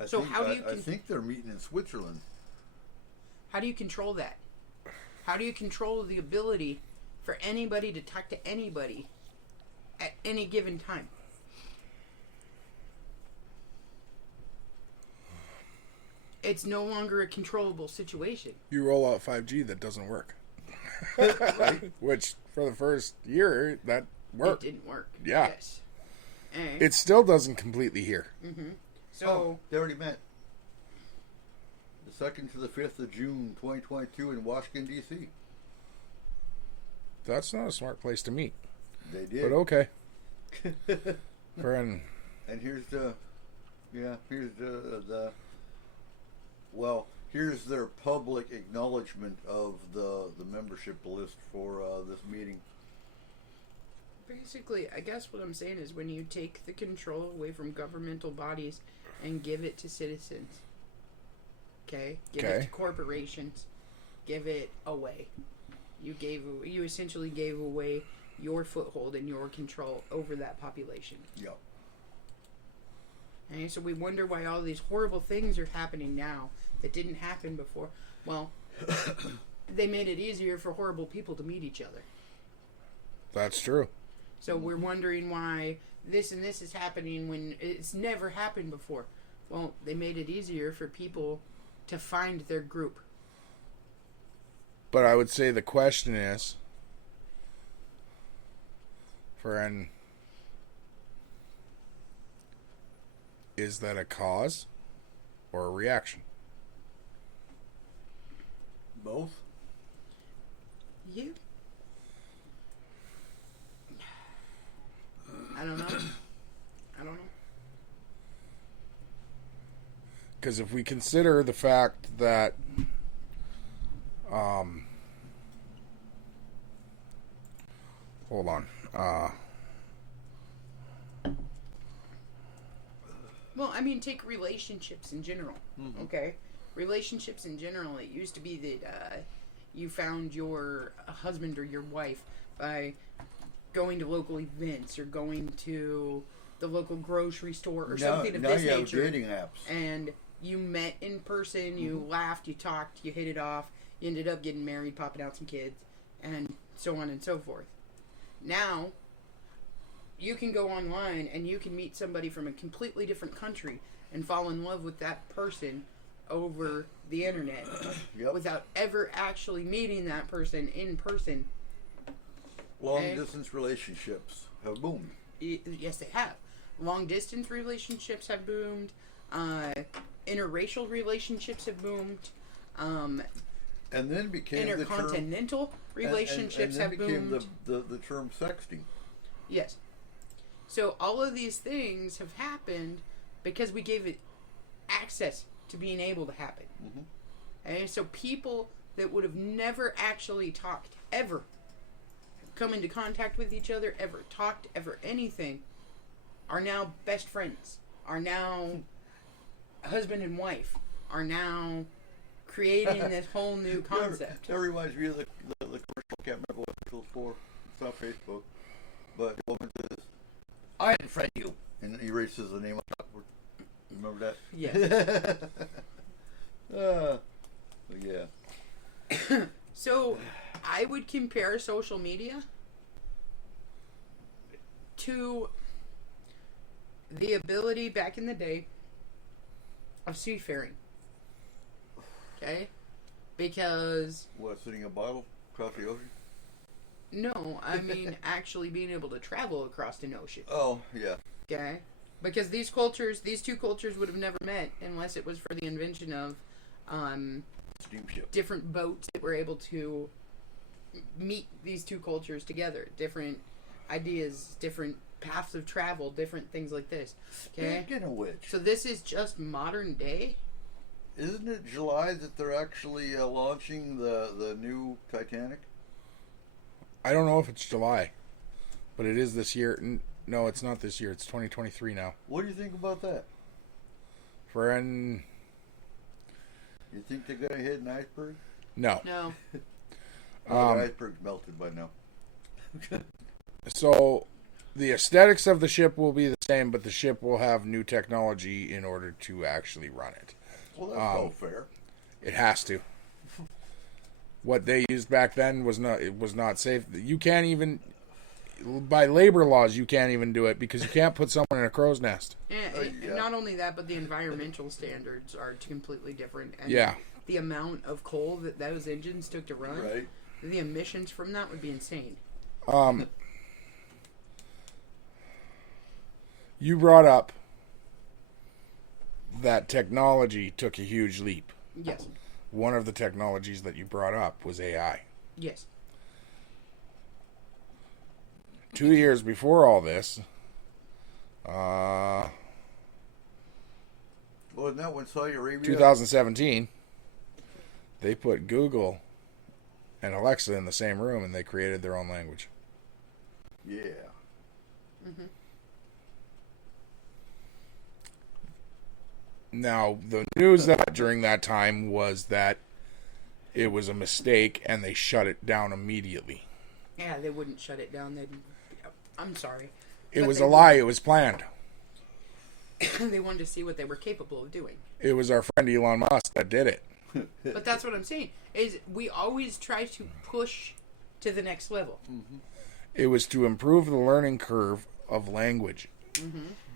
So how do you I think they're meeting in Switzerland. How do you control that? How do you control the ability for anybody to talk to anybody at any given time? It's no longer a controllable situation. You roll out 5G, that doesn't work. Which, for the first year, that worked. It didn't work. Yeah. Yes. And It still doesn't completely here. so They already met. The 2nd to the 5th of June, 2022, in Washington, D.C. That's not a smart place to meet. They did. But okay. Friend, And here's the Yeah, here's here's their public acknowledgement of the membership list for this meeting. Basically, I guess what I'm saying is when you take the control away from governmental bodies and give it to citizens, okay? Give it Okay. to corporations. Give it away. You essentially gave away your foothold and your control over that population. Yep. Okay, so we wonder why all these horrible things are happening now that didn't happen before. Well, they made it easier for horrible people to meet each other. That's true. So we're wondering why this and this is happening when it's never happened before. Well, they made it easier for people to find their group. But I would say the question is, is that a cause or a reaction? Both. Yeah. I don't know. I don't know. Because if we consider the fact that hold on. Well, I mean, take relationships in general, okay? Relationships in general, it used to be that you found your husband or your wife by going to local events or going to the local grocery store or something of now this you have nature. dating apps. And you met in person, you laughed, you talked, you hit it off, you ended up getting married, popping out some kids, and so on and so forth. Now, you can go online and you can meet somebody from a completely different country and fall in love with that person over the internet Yep. without ever actually meeting that person in person. Long Okay. distance relationships have boomed. Yes, they have. Long distance relationships have boomed. Interracial relationships have boomed. And then became the term. Intercontinental relationships and then have became boomed. the term sexting. Yes. So all of these things have happened because we gave it access to being able to happen. And so people that would have never actually talked ever, come into contact with each other, ever talked, ever anything, are now best friends, are now husband and wife, are now creating this whole new concept. That reminds me of the commercial. I can't remember what it was for. It's on Facebook. But the woman says, "I unfriend you," and he erases the name on top. Remember that? Yes. Yeah. So, I would compare social media to the ability back in the day of seafaring. Okay? Because, What, sitting a bottle across the ocean? no, I mean actually being able to travel across an ocean. Oh, yeah. Okay? Because these two cultures would have never met unless it was for the invention of Steamship. different boats that were able to meet these two cultures together. Different ideas, different paths of travel, different things like this. Okay? Speaking of which, So this is just modern day? isn't it July that they're actually launching the new Titanic? I don't know if it's July, but it is this year. No, it's not this year. It's 2023 now. What do you think about that? You You think they're going to hit an iceberg? no. No. Oh, the iceberg's melted by now. So the aesthetics of the ship will be the same, but the ship will have new technology in order to actually run it. Well, that's all fair. It has to. What they used back then was not safe. You can't even, by labor laws, you can't even do it because you can't put someone in a crow's nest. And Yeah. not only that, but the environmental standards are completely different. And Yeah. the amount of coal that those engines took to run, Right. the emissions from that would be insane. You brought up that technology took a huge leap. Yes. One of the technologies that you brought up was AI. Yes. 2 years before all this, Wasn't that when Saudi Arabia? 2017, they put Google and Alexa in the same room and they created their own language. Yeah. Now, the news that during that time was that it was a mistake and they shut it down immediately. Yeah, they wouldn't shut it down. I'm sorry. It But was they a lie. It was planned. They wanted to see what they were capable of doing. It was our friend Elon Musk that did it. But that's what I'm saying. Is we always try to push to the next level. It was to improve the learning curve of language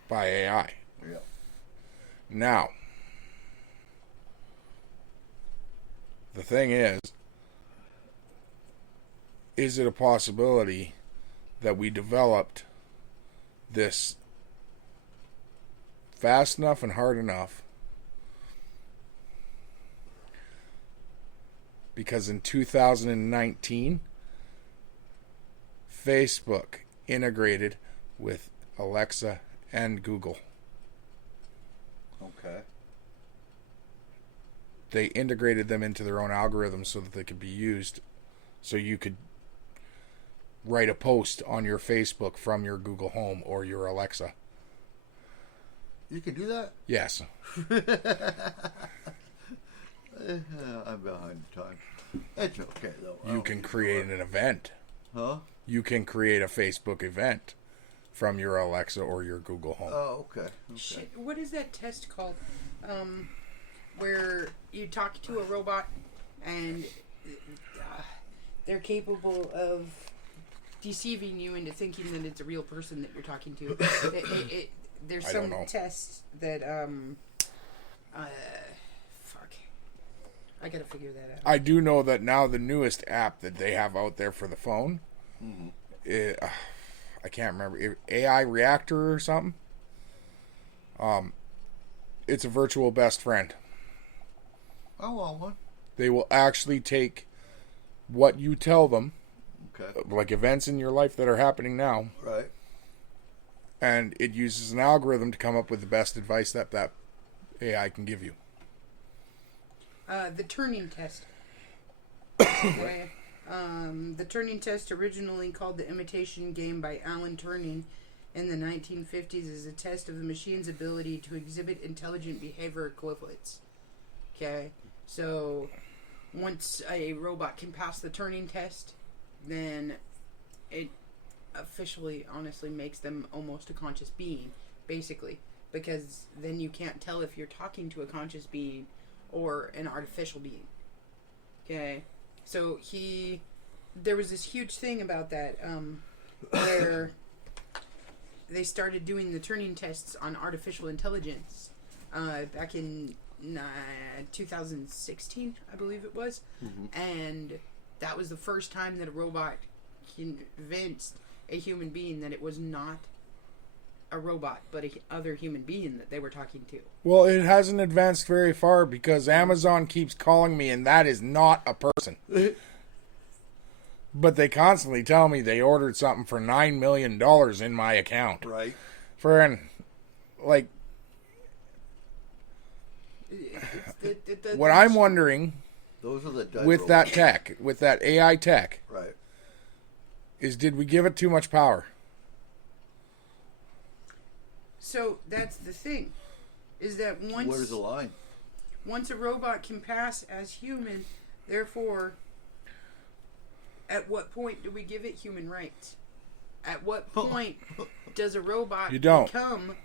by AI. Yeah. Now, the thing is it a possibility that we developed this fast enough and hard enough? Because in 2019, Facebook integrated with Alexa and Google. Okay. They integrated them into their own algorithms so that they could be used, so you could write a post on your Facebook from your Google Home or your Alexa. You can do that? Yes. I'm behind the time. It's okay, though. You can create an event. Huh? You can create a Facebook event from your Alexa or your Google Home. Oh, okay. Shit, what is that test called? Where you talk to a robot and they're capable of deceiving you into thinking that it's a real person that you're talking to. There's I don't some know. tests that fuck. I gotta figure that out. I do know that now the newest app that they have out there for the phone, I can't remember, AI Reactor or something. It's a virtual best friend. I want one. They will actually take what you tell them, Okay. like events in your life that are happening now, Right. and it uses an algorithm to come up with the best advice that AI can give you. The Turing test. Okay. The Turing test, originally called the Imitation Game by Alan Turing in the 1950s, is a test of the machine's ability to exhibit intelligent behavior equivalents. Okay, so once a robot can pass the Turing test, then it officially, honestly, makes them almost a conscious being, basically, because then you can't tell if you're talking to a conscious being or an artificial being. Okay, so there was this huge thing about that, where they started doing the Turing tests on artificial intelligence back in 2016, I believe it was, and that was the first time that a robot convinced a human being that it was not a robot, but a other human being that they were talking to. Well, it hasn't advanced very far because Amazon keeps calling me and that is not a person. But they constantly tell me they ordered something for $9 million in my account. Right. What I'm wondering Those are the dead with that robots. tech, with that AI tech, Right. is did we give it too much power? So that's the thing, is that Where's the line? once a robot can pass as human, therefore, at what point do we give it human rights? At what point does a robot You don't. become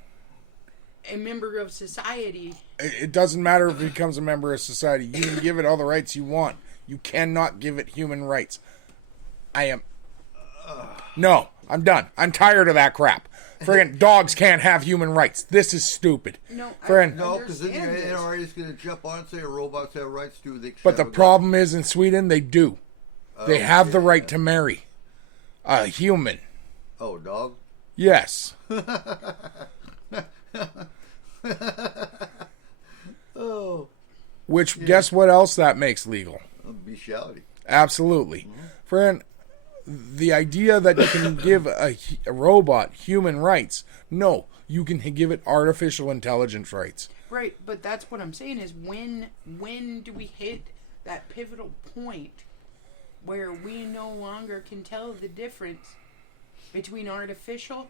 a member of society? It doesn't matter if it becomes a member of society. You can give it all the rights you want. You cannot give it human rights. No, I'm done. I'm tired of that crap. Friggin' dogs can't have human rights. This is stupid. No, Friend. No, because then understand the this. NRA is going to jump on and say robots have rights to. They But the problem is in Sweden, they do. They have the right to marry a human. Oh, dog. Yes. Oh, Which, guess what else that makes legal? bestiality. Absolutely. Friend, the idea that you can give a robot human rights, no, you can give it artificial intelligence rights. Right, but that's what I'm saying is when do we hit that pivotal point where we no longer can tell the difference between artificial,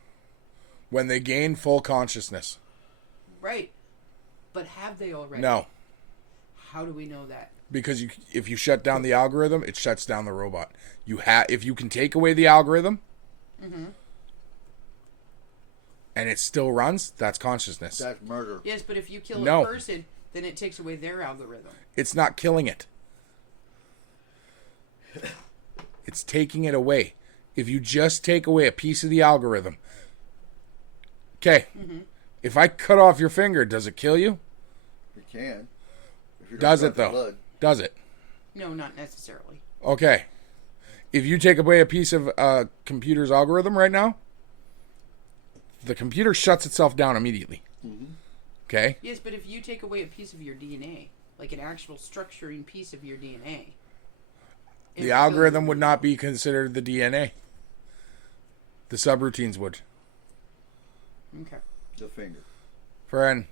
When they gain full consciousness. right? But have they already? No. How do we know that? Because if you shut down the algorithm, it shuts down the robot. If you can take away the algorithm, and it still runs, that's consciousness. That's murder. Yes, but if you kill No. a person, then it takes away their algorithm. It's not killing it. It's taking it away. If you just take away a piece of the algorithm. Okay. If I cut off your finger, does it kill you? You can. If you don't Does cut it the though? blood. Does it? No, not necessarily. Okay. If you take away a piece of a computer's algorithm right now, the computer shuts itself down immediately. Okay? Yes, but if you take away a piece of your DNA, like an actual structuring piece of your DNA, The algorithm would not be considered the DNA. The subroutines would. Okay. The finger. Friend,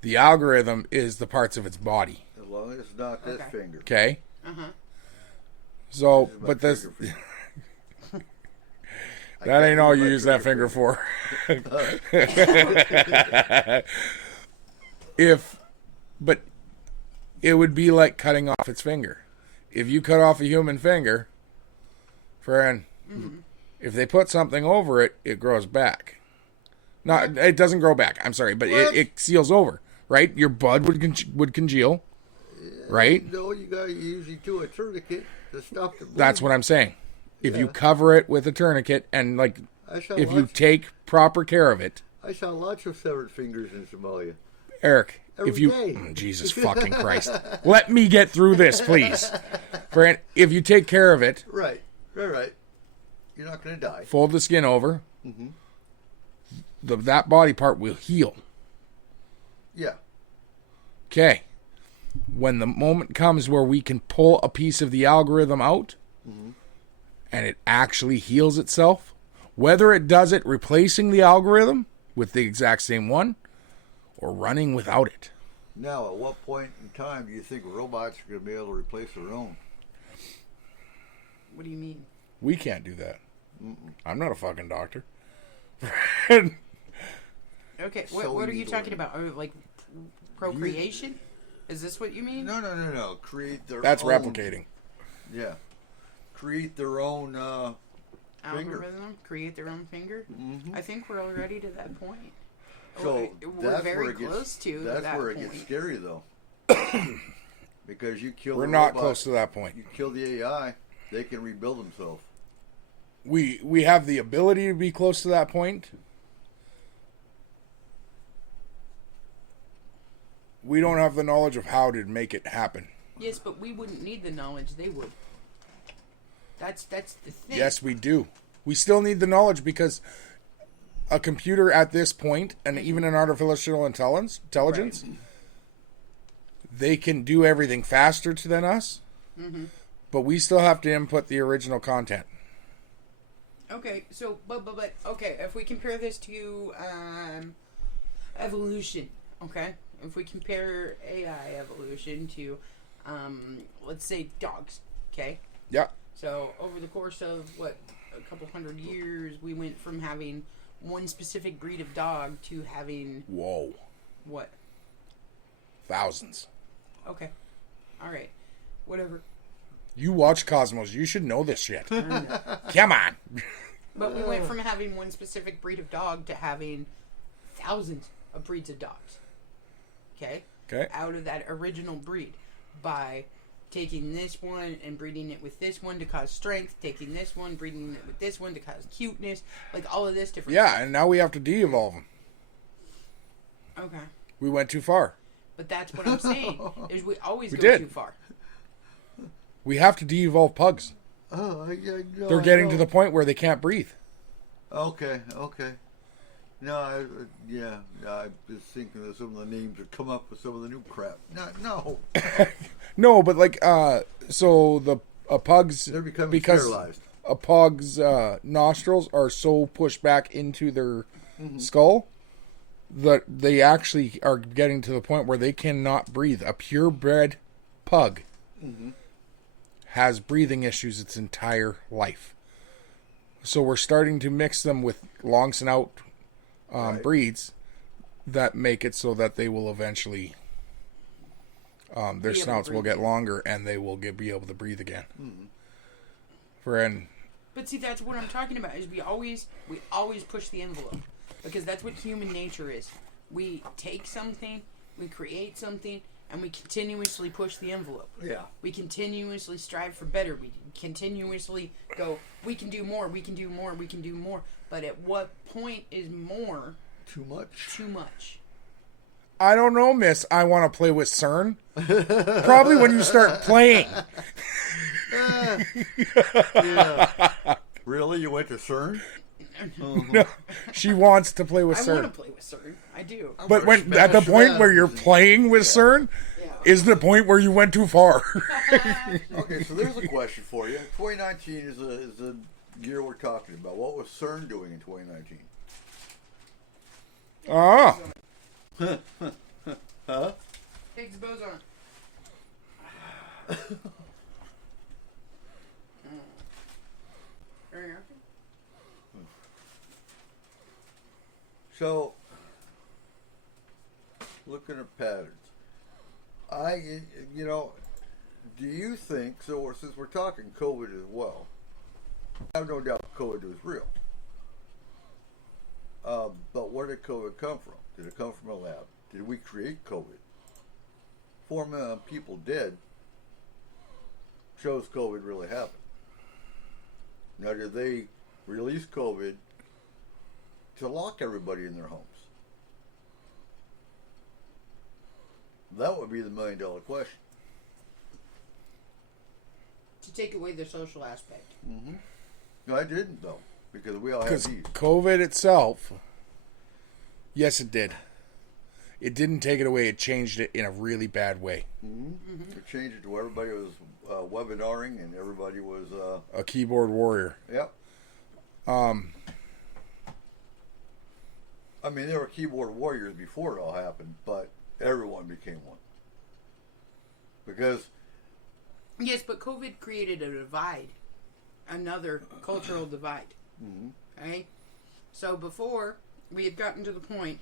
the algorithm is the parts of its body. As long as it's not this Okay. finger. Okay? Uh-huh. So, This is my but this... trigger finger. I That can't ain't all you my use that trigger finger for. But it would be like cutting off its finger. If you cut off a human finger, friend, if they put something over it, it grows back. Not, it doesn't grow back. I'm sorry, but What? it seals over, right? Your blood would congeal, right? No, you gotta usually do a tourniquet to stop the bleeding. That's what I'm saying. If you Yeah. cover it with a tourniquet and like, I saw if you lots, take proper care of it, I saw lots of severed fingers in Somalia. Eric, Every if you day. Jesus fucking Christ, let me get through this, please. Friend, if you take care of it, Right. You're not gonna die. fold the skin over, that body part will heal. Yeah. Okay. When the moment comes where we can pull a piece of the algorithm out, and it actually heals itself, whether it does it replacing the algorithm with the exact same one, or running without it. Now, at what point in time do you think robots are gonna be able to replace their own? What do you mean? We can't do that. I'm not a fucking doctor. Okay, So what are we you need talking order. about? Like procreation? Is this what you mean? No. Create their That's own. replicating. Yeah. Create their own finger. Algorithm? Create their own finger? I think we're already to that point. So we're that's very where it gets, close to That's that where it point. gets scary, though. Because you kill We're the not robot, close to that point. You kill the AI, they can rebuild themselves. We have the ability to be close to that point. We don't have the knowledge of how to make it happen. Yes, but we wouldn't need the knowledge. They would. That's the thing. Yes, we do. We still need the knowledge because a computer at this point, and even an artificial intelligence, they can do everything faster than us, but we still have to input the original content. Okay, so but okay, if we compare this to evolution, okay, if we compare AI evolution to let's say dogs, okay. Yeah. So over the course of a couple hundred years, we went from having one specific breed of dog to having Whoa. what? Thousands. Okay, all right, whatever. You watch Cosmos. You should know this shit. Come on. But we went from having one specific breed of dog to having thousands of breeds of dogs. Okay? Okay. Out of that original breed. By taking this one and breeding it with this one to cause strength, taking this one, breeding it with this one to cause cuteness, like all of this different Yeah, and now we have to de-evolve them. stuff. Okay. We went too far. But that's what I'm saying, is we always We go did. too far. We have to de-evolve pugs. Oh, I know. They're getting to the point where they can't breathe. Okay. No, I was thinking of some of the names that come up with some of the new crap. No. No, but like, so a pug's They're becoming because sterilized. a pug's nostrils are so pushed back into their skull that they actually are getting to the point where they cannot breathe. A purebred pug has breathing issues its entire life. So we're starting to mix them with long snout breeds that make it so that they will eventually their snouts will get longer and they will be able to breathe again. But see, that's what I'm talking about. Is we always push the envelope, because that's what human nature is. We take something, we create something, and we continuously push the envelope. Yeah. We continuously strive for better. We continuously go, we can do more, we can do more, we can do more. But at what point is more Too much. too much? I don't know, miss. I want to play with CERN. Probably when you start playing. Yeah. Really? You went to CERN? No, she wants to play with I CERN. want to play with CERN. I do. But when at the point where you're playing with CERN is the point where you went too far. Okay, so there's a question for you. 2019 is the year we're talking about. What was CERN doing in 2019? Ah, Huh? Higgs boson. So, looking at patterns, do you think, so since we're talking COVID as well, I have no doubt COVID was real. But where did COVID come from? Did it come from a lab? Did we create COVID? 4 million people dead shows COVID really happened. Now, did they release COVID to lock everybody in their homes? That would be the $1 million question. To take away the social aspect. No, I didn't though, because we all have because these. COVID itself, yes, it did. It didn't take it away. It changed it in a really bad way. It changed it to where everybody was webinaring and everybody was. A keyboard warrior. Yep. I mean, there were keyboard warriors before it all happened, but everyone became one. Because Yes, but COVID created a divide. Another cultural divide. Okay? So before, we had gotten to the point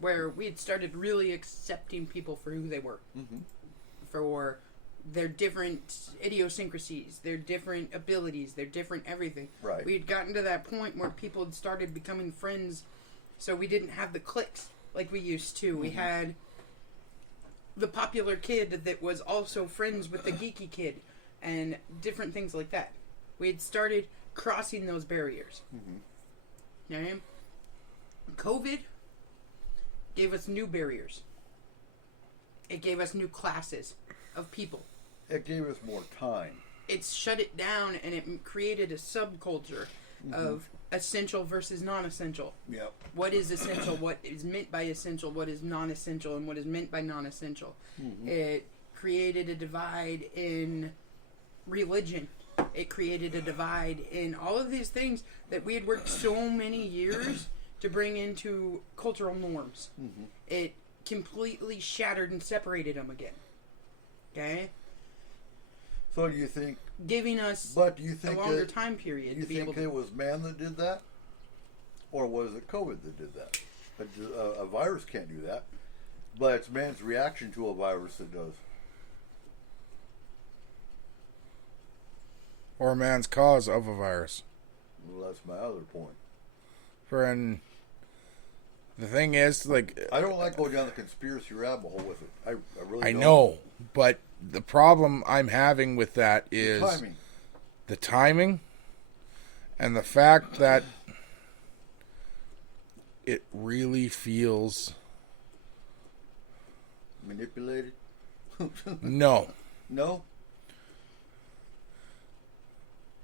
where we had started really accepting people for who they were. For their different idiosyncrasies, their different abilities, their different everything. Right. We had gotten to that point where people had started becoming friends, so we didn't have the cliques like we used to. We had the popular kid that was also friends with the geeky kid and different things like that. We had started crossing those barriers. Okay? COVID gave us new barriers. It gave us new classes of people. it gave us more time. It's shut it down, and it created a subculture of essential versus non-essential. Yep. What is essential, what is meant by essential, what is non-essential, and what is meant by non-essential. It created a divide in religion. It created a divide in all of these things that we had worked so many years to bring into cultural norms. It completely shattered and separated them again. Okay? So do you think? Giving us But do you a think longer that, time period you to be able think to... it was man that did that, or was it COVID that did that? A virus can't do that, but it's man's reaction to a virus that does. Or man's cause of a virus. Well, that's my other point. Friend, the thing is, like, I don't like going down the conspiracy rabbit hole with it. I really I don't. know, but the problem I'm having with that is Timing. the timing and the fact that it really feels Manipulated? no. No?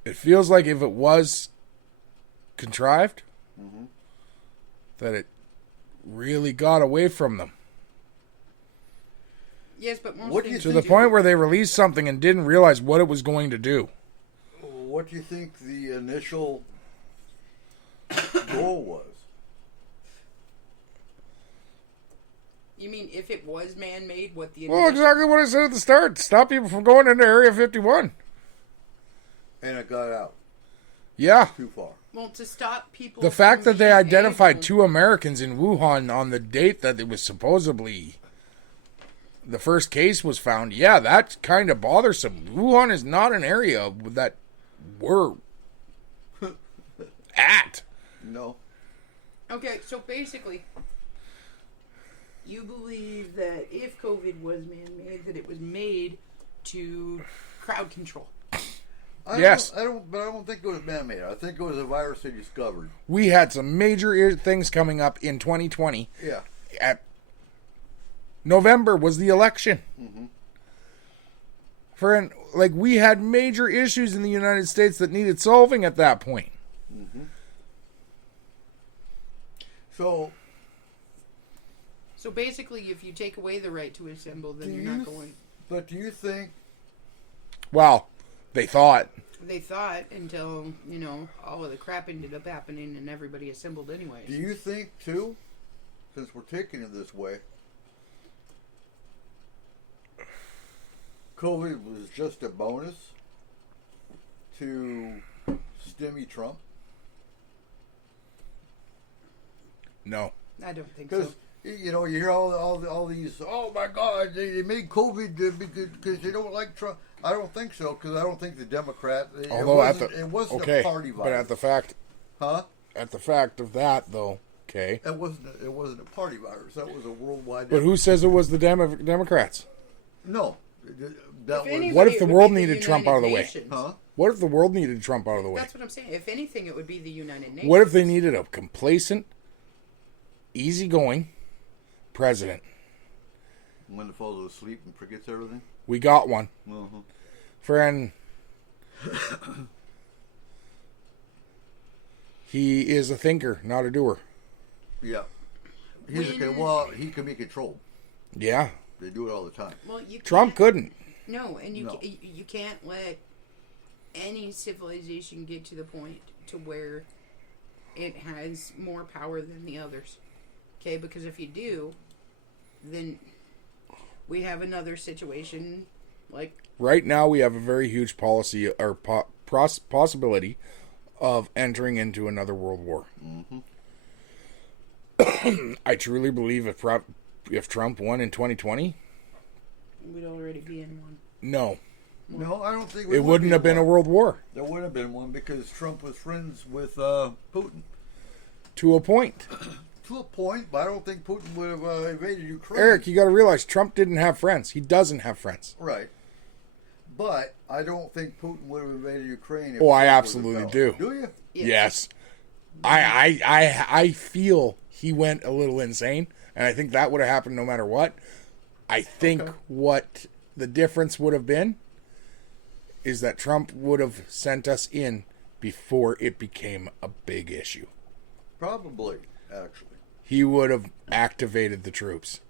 It feels like if it was contrived, that it really got away from them. Yes, but most What do you things To the do. point where they released something and didn't realize what it was going to do. What do you think the initial goal was? You mean if it was man-made, what the Well, exactly what I said at the start. Stop people from going into Area 51. And it got out Yeah. too far. Well, to stop people. The fact from that they being identified able- 2 Americans in Wuhan on the date that it was supposedly the first case was found, yeah, that's kind of bothersome. Wuhan is not an area that we're at. No. Okay, so basically, you believe that if COVID was man-made, that it was made to crowd control. Yes. I don't think it was man-made. I think it was a virus they discovered. We had some major things coming up in 2020. Yeah. At November was the election. We had major issues in the United States that needed solving at that point. So, So basically, if you take away the right to assemble, then you're not going. but do you think, Well, they thought. They thought until, all of the crap ended up happening and everybody assembled anyways. do you think too, since we're taking it this way, COVID was just a bonus to Stimmy Trump? No. I don't think so. Because you hear all these. Oh my God, they made COVID because they don't like Trump. I don't think so, because I don't think the Democrat. Although it wasn't a party virus. but at the fact of that though, okay. It wasn't a party virus. That was a worldwide. But who says it was the Democrats? No, that If was. anybody, What if it the would world be needed Trump out of the way? Nations. Huh? What if the world needed Trump out of the way? That's what I'm saying. If anything, it would be the United Nations. What if they needed a complacent, easygoing president? When it falls asleep and forgets everything. We got one. Uh-huh. Friend. He is a thinker, not a doer. Yeah. He can be controlled. Yeah. They do it all the time. Well, you Trump can't- couldn't. No, and No. you can't let any civilization get to the point to where it has more power than the others. Okay, because if you do, then we have another situation like Right now, we have a very huge policy or possibility of entering into another world war. I truly believe if Trump won in 2020, we'd already be in one. no, No, I don't think it wouldn't have been a world war. There would have been one because Trump was friends with Putin. To a point. To a point, but I don't think Putin would have invaded Ukraine. Eric, you got to realize Trump didn't have friends. He doesn't have friends. Right. But I don't think Putin would have invaded Ukraine. If Oh, I Trump absolutely was do. Do you? Yes. I feel he went a little insane, and I think that would have happened no matter what. I think what the difference would have been is that Trump would have sent us in before it became a big issue. Probably, actually. He would have activated the troops.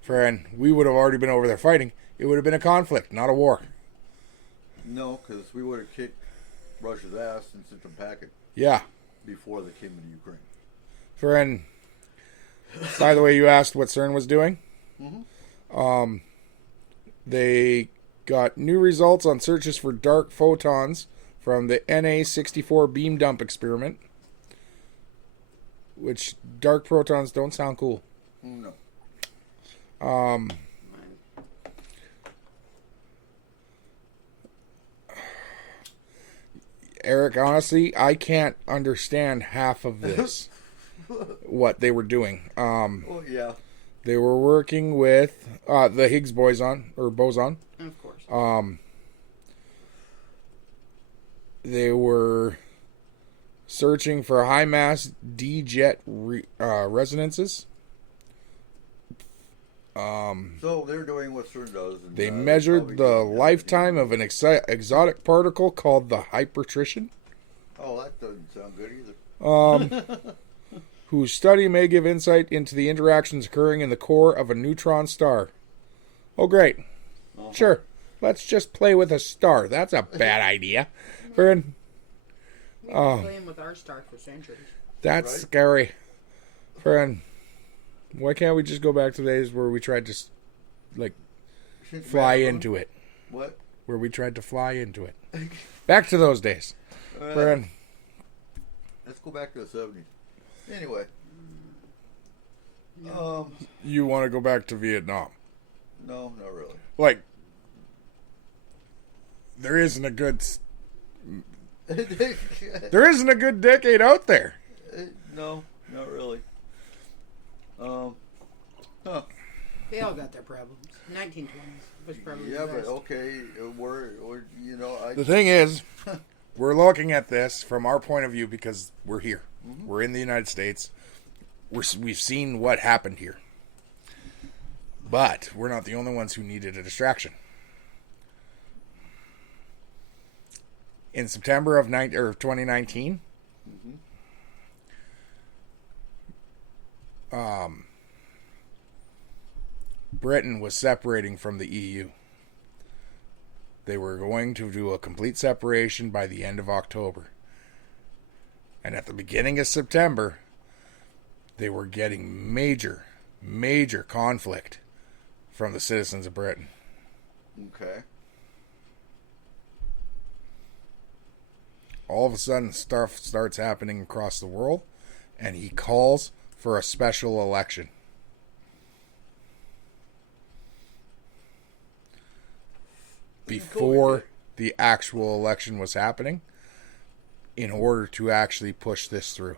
Friend, we would have already been over there fighting. It would have been a conflict, not a war. No, because we would have kicked Russia's ass and sent them packing Yeah. before they came into Ukraine. Friend, by the way, you asked what CERN was doing? They got new results on searches for dark photons from the NA64 beam dump experiment. Which, dark protons don't sound cool. No. Eric, honestly, I can't understand half of this. What they were doing. Oh, yeah. They were working with the Higgs boson. Of course. They were searching for high mass D-jet resonances. So they're doing what CERN does. And, They probably measured the doing lifetime of an exotic particle called the hypertrition, Oh, that doesn't sound good either. whose study may give insight into the interactions occurring in the core of a neutron star. Oh, great. Sure. Let's just play with a star. That's a bad idea. Friend, We've been playing with our star for centuries. that's Right. scary. Friend, Why can't we just go back to the days where we tried to, like, Since fly Madison- into it? What? Where we tried to fly into it. Back to those days. Brian, Let's go back to the 70s. Anyway. you want to go back to Vietnam? No, not really. Like, there isn't a good decade out there. No, not really. Huh. They all got their problems. 1920s was probably Yeah, the but best. okay, we're you know, The thing is, we're looking at this from our point of view because we're here. We're in the United States. We've seen what happened here. But we're not the only ones who needed a distraction. In September of 2019, Britain was separating from the EU. They were going to do a complete separation by the end of October. And at the beginning of September, they were getting major conflict from the citizens of Britain. Okay. All of a sudden, stuff starts happening across the world, and he calls for a special election. Before the actual election was happening, in order to actually push this through.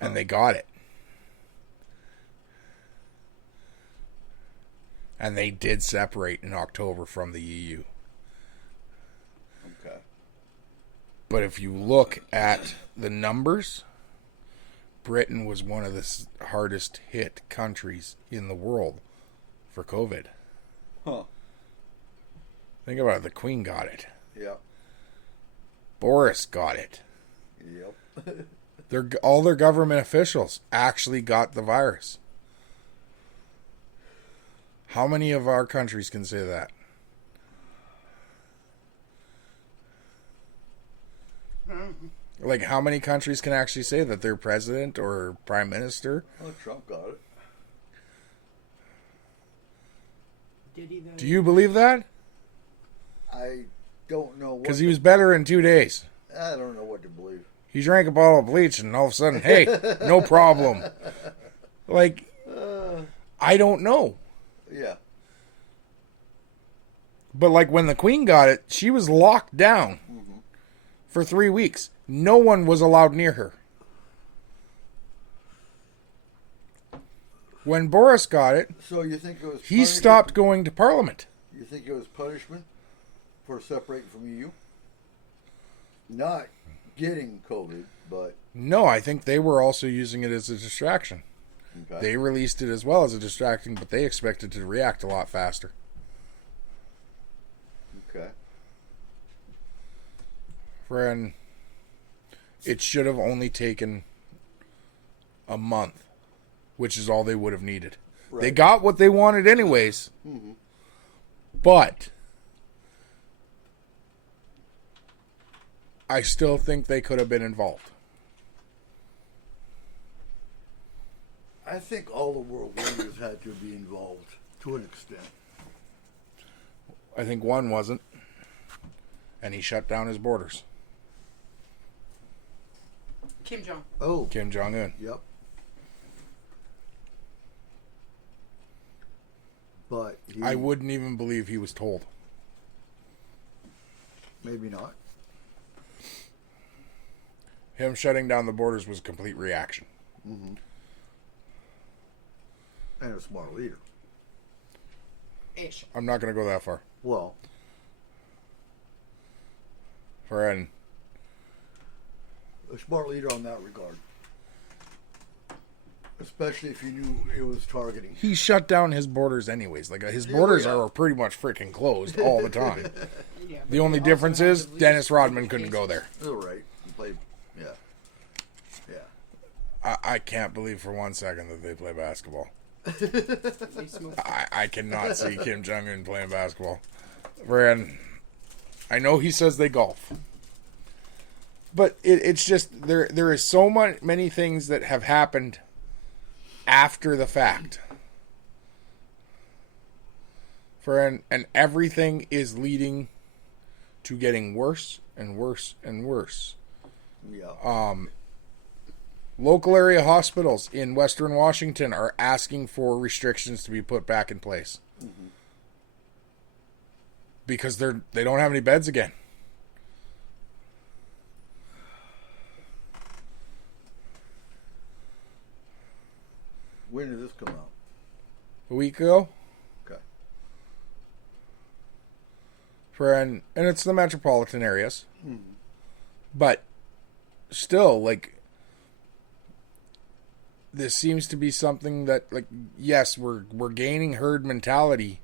And they got it. And they did separate in October from the EU. Okay. But if you look at the numbers, Britain was one of the hardest hit countries in the world for COVID. Huh. Think about it. The Queen got it. Yep. Boris got it. Yep. All their government officials actually got the virus. How many of our countries can say that? Like, how many countries can actually say that their president or prime minister? Oh, Trump got it. Did he though? Do you believe that? I don't know what. Because he was better in 2 days. I don't know what to believe. He drank a bottle of bleach and all of a sudden, hey, no problem. Like, I don't know. Yeah. But like when the Queen got it, she was locked down for 3 weeks. No one was allowed near her. When Boris got it, So you think it was? he punishment? stopped going to Parliament. You think it was punishment for separating from you? Not getting COVID, but No, I think they were also using it as a distraction. okay. They released it as well as a distraction, but they expected to react a lot faster. Okay. Friend, it should have only taken a month, which is all they would have needed. They Right. got what they wanted anyways, but I still think they could have been involved. I think all the world leaders had to be involved to an extent. I think one wasn't, and he shut down his borders. Kim Jong. Oh. Kim Jong-un. Yep. But he, I wouldn't even believe he was told. maybe not. Him shutting down the borders was a complete reaction. And a smart leader. Ish. I'm not going to go that far. Well, Friend, a smart leader on that regard. Especially if you knew it was targeting. he shut down his borders anyways. Like his borders yeah. are pretty much freaking closed all the time. Yeah, but The only they difference also have is the least Dennis Rodman cases. couldn't go there. All right. You played. Yeah. Yeah. I can't believe for 1 second that they play basketball. They smoke. I cannot see Kim Jong-un playing basketball. Friend, I know he says they golf. But it's just, there is so many things that have happened after the fact. And everything is leading to getting worse and worse and worse. Yeah. Local area hospitals in Western Washington are asking for restrictions to be put back in place. Mm-hmm. Because they don't have any beds again. When did this come out? A week ago. Okay. And it's the metropolitan areas. Mm-hmm. But still, like, this seems to be something that, like, yes, we're gaining herd mentality,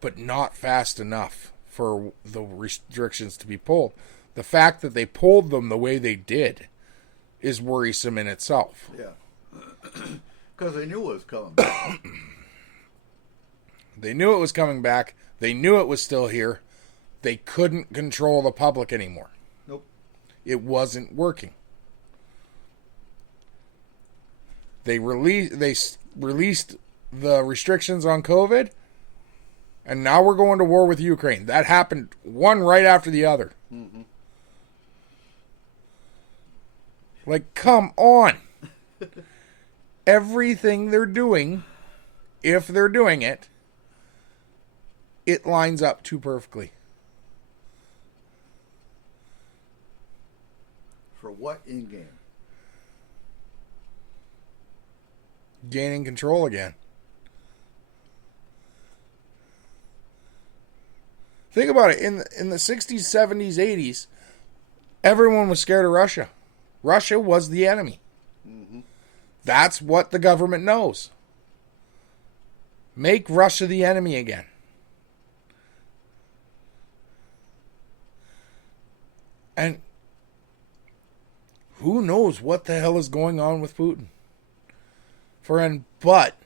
but not fast enough for the restrictions to be pulled. The fact that they pulled them the way they did is worrisome in itself. Yeah. Because they knew it was coming back. They knew it was coming back. They knew it was still here. They couldn't control the public anymore. Nope. It wasn't working. They released the restrictions on COVID, and now we're going to war with Ukraine. That happened one right after the other. Mm-hmm. Like, come on. Everything they're doing, if they're doing it, it lines up too perfectly. For what in-game? Gaining control again. Think about it. In the 60s, 70s, 80s, everyone was scared of Russia. Russia was the enemy. Mm-hmm. That's what the government knows. Make Russia the enemy again. And who knows what the hell is going on with Putin? But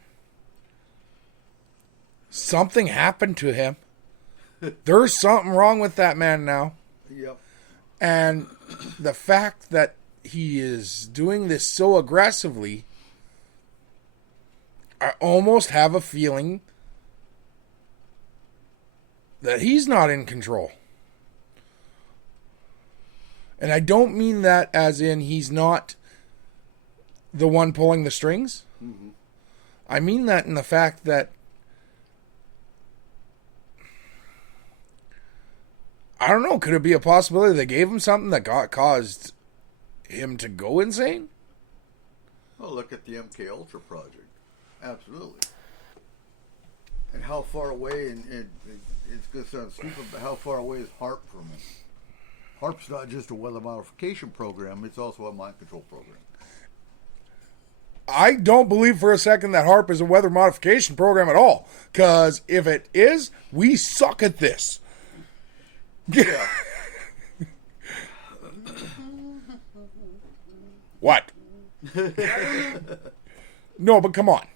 something happened to him. There's something wrong with that man now. Yep. And the fact that he is doing this so aggressively, I almost have a feeling that he's not in control. And I don't mean that as in he's not the one pulling the strings. Mm-hmm. I mean that in the fact that I don't know, could it be a possibility they gave him something that caused him to go insane? Well, look at the MK Ultra project. Absolutely. And how far away, and it's going to sound stupid, but how far away is HARP from him? HARP's not just a weather modification program, it's also a mind control program. I don't believe for a second that HARP is a weather modification program at all. Because if it is, we suck at this. Yeah. What? No, but come on.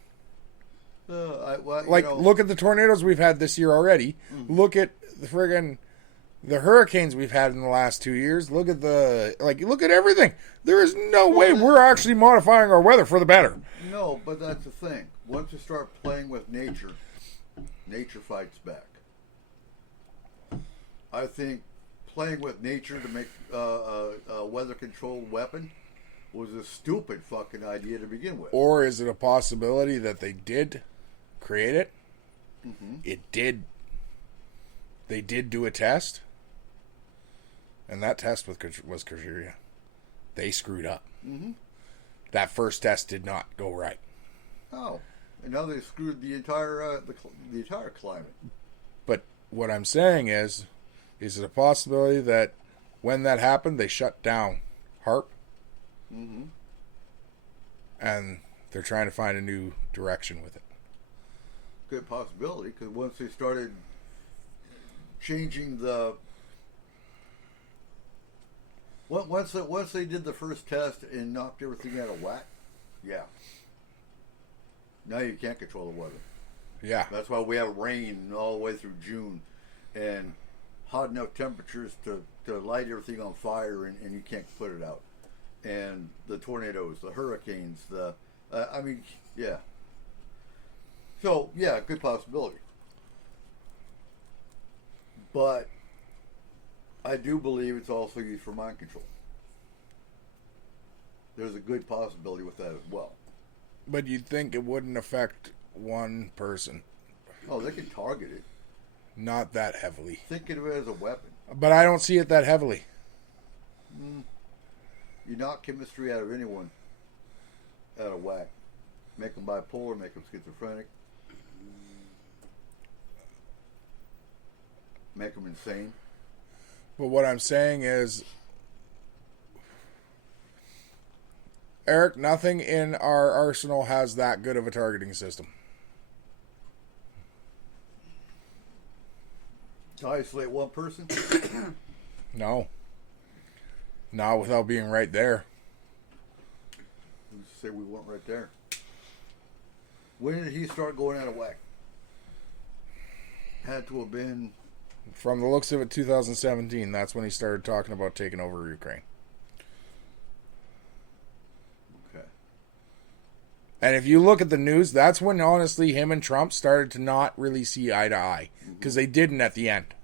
Look at the tornadoes we've had this year already. Mm-hmm. Look at the hurricanes we've had in the last 2 years. Look at look at everything. There is no way we're actually modifying our weather for the better. No, but that's the thing. Once you start playing with nature, nature fights back. I think playing with nature to make a weather-controlled weapon was a stupid fucking idea to begin with. Or is it a possibility that they did create it? Mm-hmm. They did do a test, and that test was Kajuria. They screwed up. Mm-hmm. That first test did not go right. Oh, and now they screwed the entire the entire climate. But what I'm saying is it a possibility that when that happened, they shut down HARP? Mm-hmm. And they're trying to find a new direction with it. Good possibility, because once they started changing the... Once they did the first test and knocked everything out of whack, yeah. Now you can't control the weather. Yeah. That's why we have rain all the way through June and hot enough temperatures to light everything on fire and you can't put it out. And the tornadoes, the hurricanes, the I mean, yeah. So, yeah, good possibility. But I do believe it's also used for mind control. There's a good possibility with that as well. But you'd think it wouldn't affect one person. Oh, they can target it. Not that heavily. Think of it as a weapon. But I don't see it that heavily. You knock chemistry out of anyone out of whack. Make them bipolar, make them schizophrenic. Make them insane. But what I'm saying is, Eric, nothing in our arsenal has that good of a targeting system. To isolate one person? No. Not without being right there. Who's to say we weren't right there? When did he start going out of whack? Had to have been... From the looks of it, 2017, that's when he started talking about taking over Ukraine. Okay. And if you look at the news, that's when, honestly, him and Trump started to not really see eye to eye. Because they didn't at the end.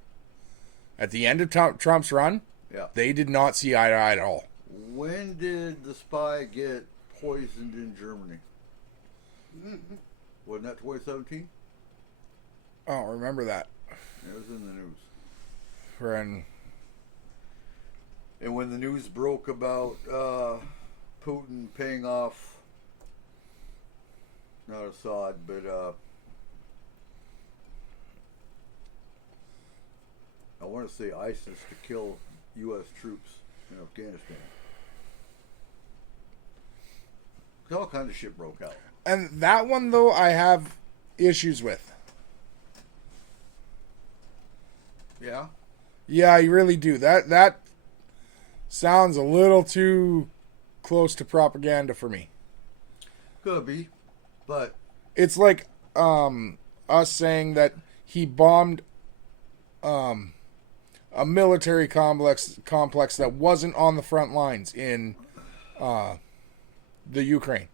At the end of Trump's run, Yeah. they did not see eye to eye at all. When did the spy get poisoned in Germany? Wasn't that 2017? I don't remember that. It was in the news. Friend. And when the news broke about Putin paying off, not Assad, but I want to say ISIS to kill U.S. troops in Afghanistan. All kinds of shit broke out. And that one, though, I have issues with. Yeah? Yeah, I really do. That sounds a little too close to propaganda for me. Could be, but... It's like us saying that he bombed a military complex that wasn't on the front lines in the Ukraine.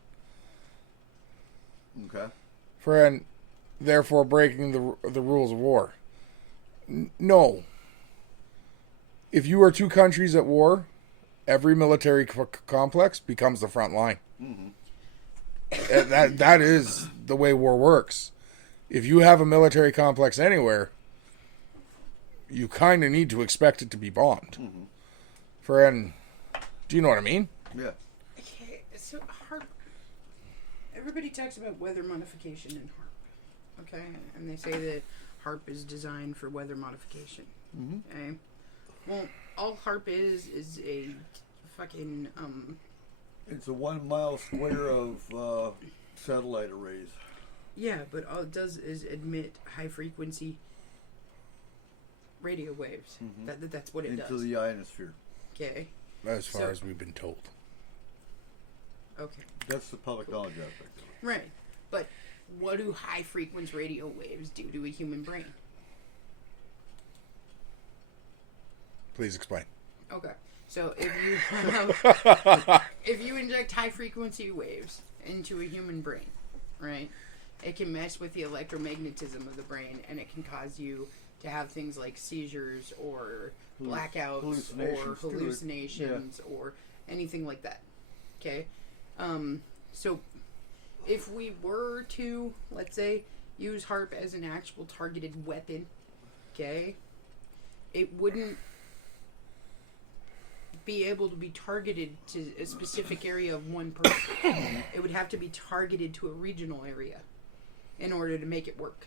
Okay. And therefore breaking the rules of war. No. If you are two countries at war, every military complex becomes the front line. Mm-hmm. That is the way war works. If you have a military complex anywhere, you kind of need to expect it to be bombed. Mm-hmm. Do you know what I mean? Yeah. Okay, so HARP. Everybody talks about weather modification in HARP. Okay, and they say that HARP is designed for weather modification. Mm-hmm. Okay. Well, all HARP is a fucking It's a 1 mile square of satellite arrays. Yeah, but all it does is emit high frequency radio waves. Mm-hmm. That's what it Into does. the ionosphere. Okay. As far as we've been told. Okay. That's the public knowledge aspect. Right. But what do high frequency radio waves do to a human brain? Please explain. Okay. So if you inject high frequency waves into a human brain, right, it can mess with the electromagnetism of the brain, and it can cause you to have things like seizures or blackouts or hallucinations or anything like that. Okay? So if we were to, let's say, use HARP as an actual targeted weapon, okay, it wouldn't be able to be targeted to a specific area of one person. It would have to be targeted to a regional area in order to make it work.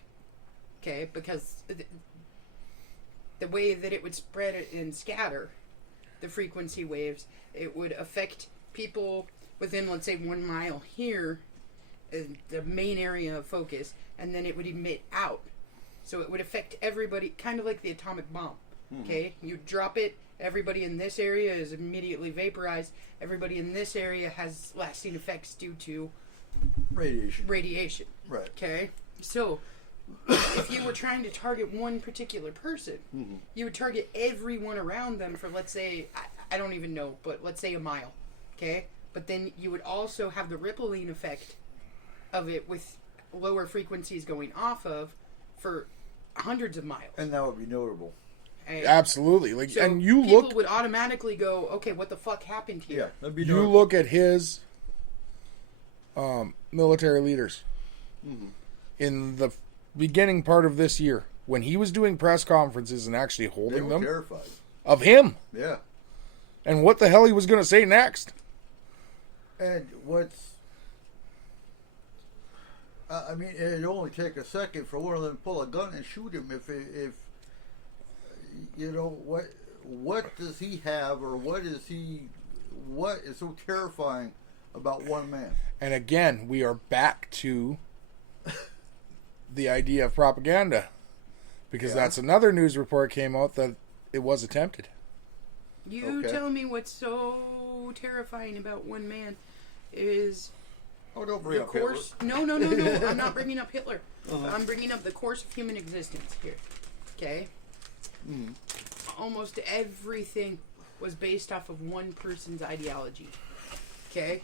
Okay? Because the way that it would spread and scatter the frequency waves, it would affect people within, let's say, 1 mile here, the main area of focus, and then it would emit out. So it would affect everybody, kind of like the atomic bomb. Okay? You drop it, everybody in this area is immediately vaporized. Everybody in this area has lasting effects due to radiation. Right. Okay? So, if you were trying to target one particular person, you would target everyone around them for, let's say, I don't even know, but let's say 1 mile. Okay? but then you would also have the rippling effect of it with lower frequencies going off of for hundreds of miles. And that would be notable. And Absolutely. Like, so and you people look, would automatically go, okay, what the fuck happened Yeah, here? that'd be you notable. look at his military leaders in the beginning part of this year when he was doing press conferences and actually They holding were them terrified. of him Yeah. and what the hell he was going to say next. And what's... I mean, it'd only take a second for one of them to pull a gun and shoot him if you know, what does he have, or what is so terrifying about one man? And again, we are back to the idea of propaganda, because Yeah. that's another news report came out that it was attempted. You Okay. tell me what's so terrifying about one man is Oh, don't bring the up Hitler. course. No. I'm not bringing up Hitler. I'm bringing up the course of human existence here. Okay. Almost everything was based off of one person's ideology. Okay.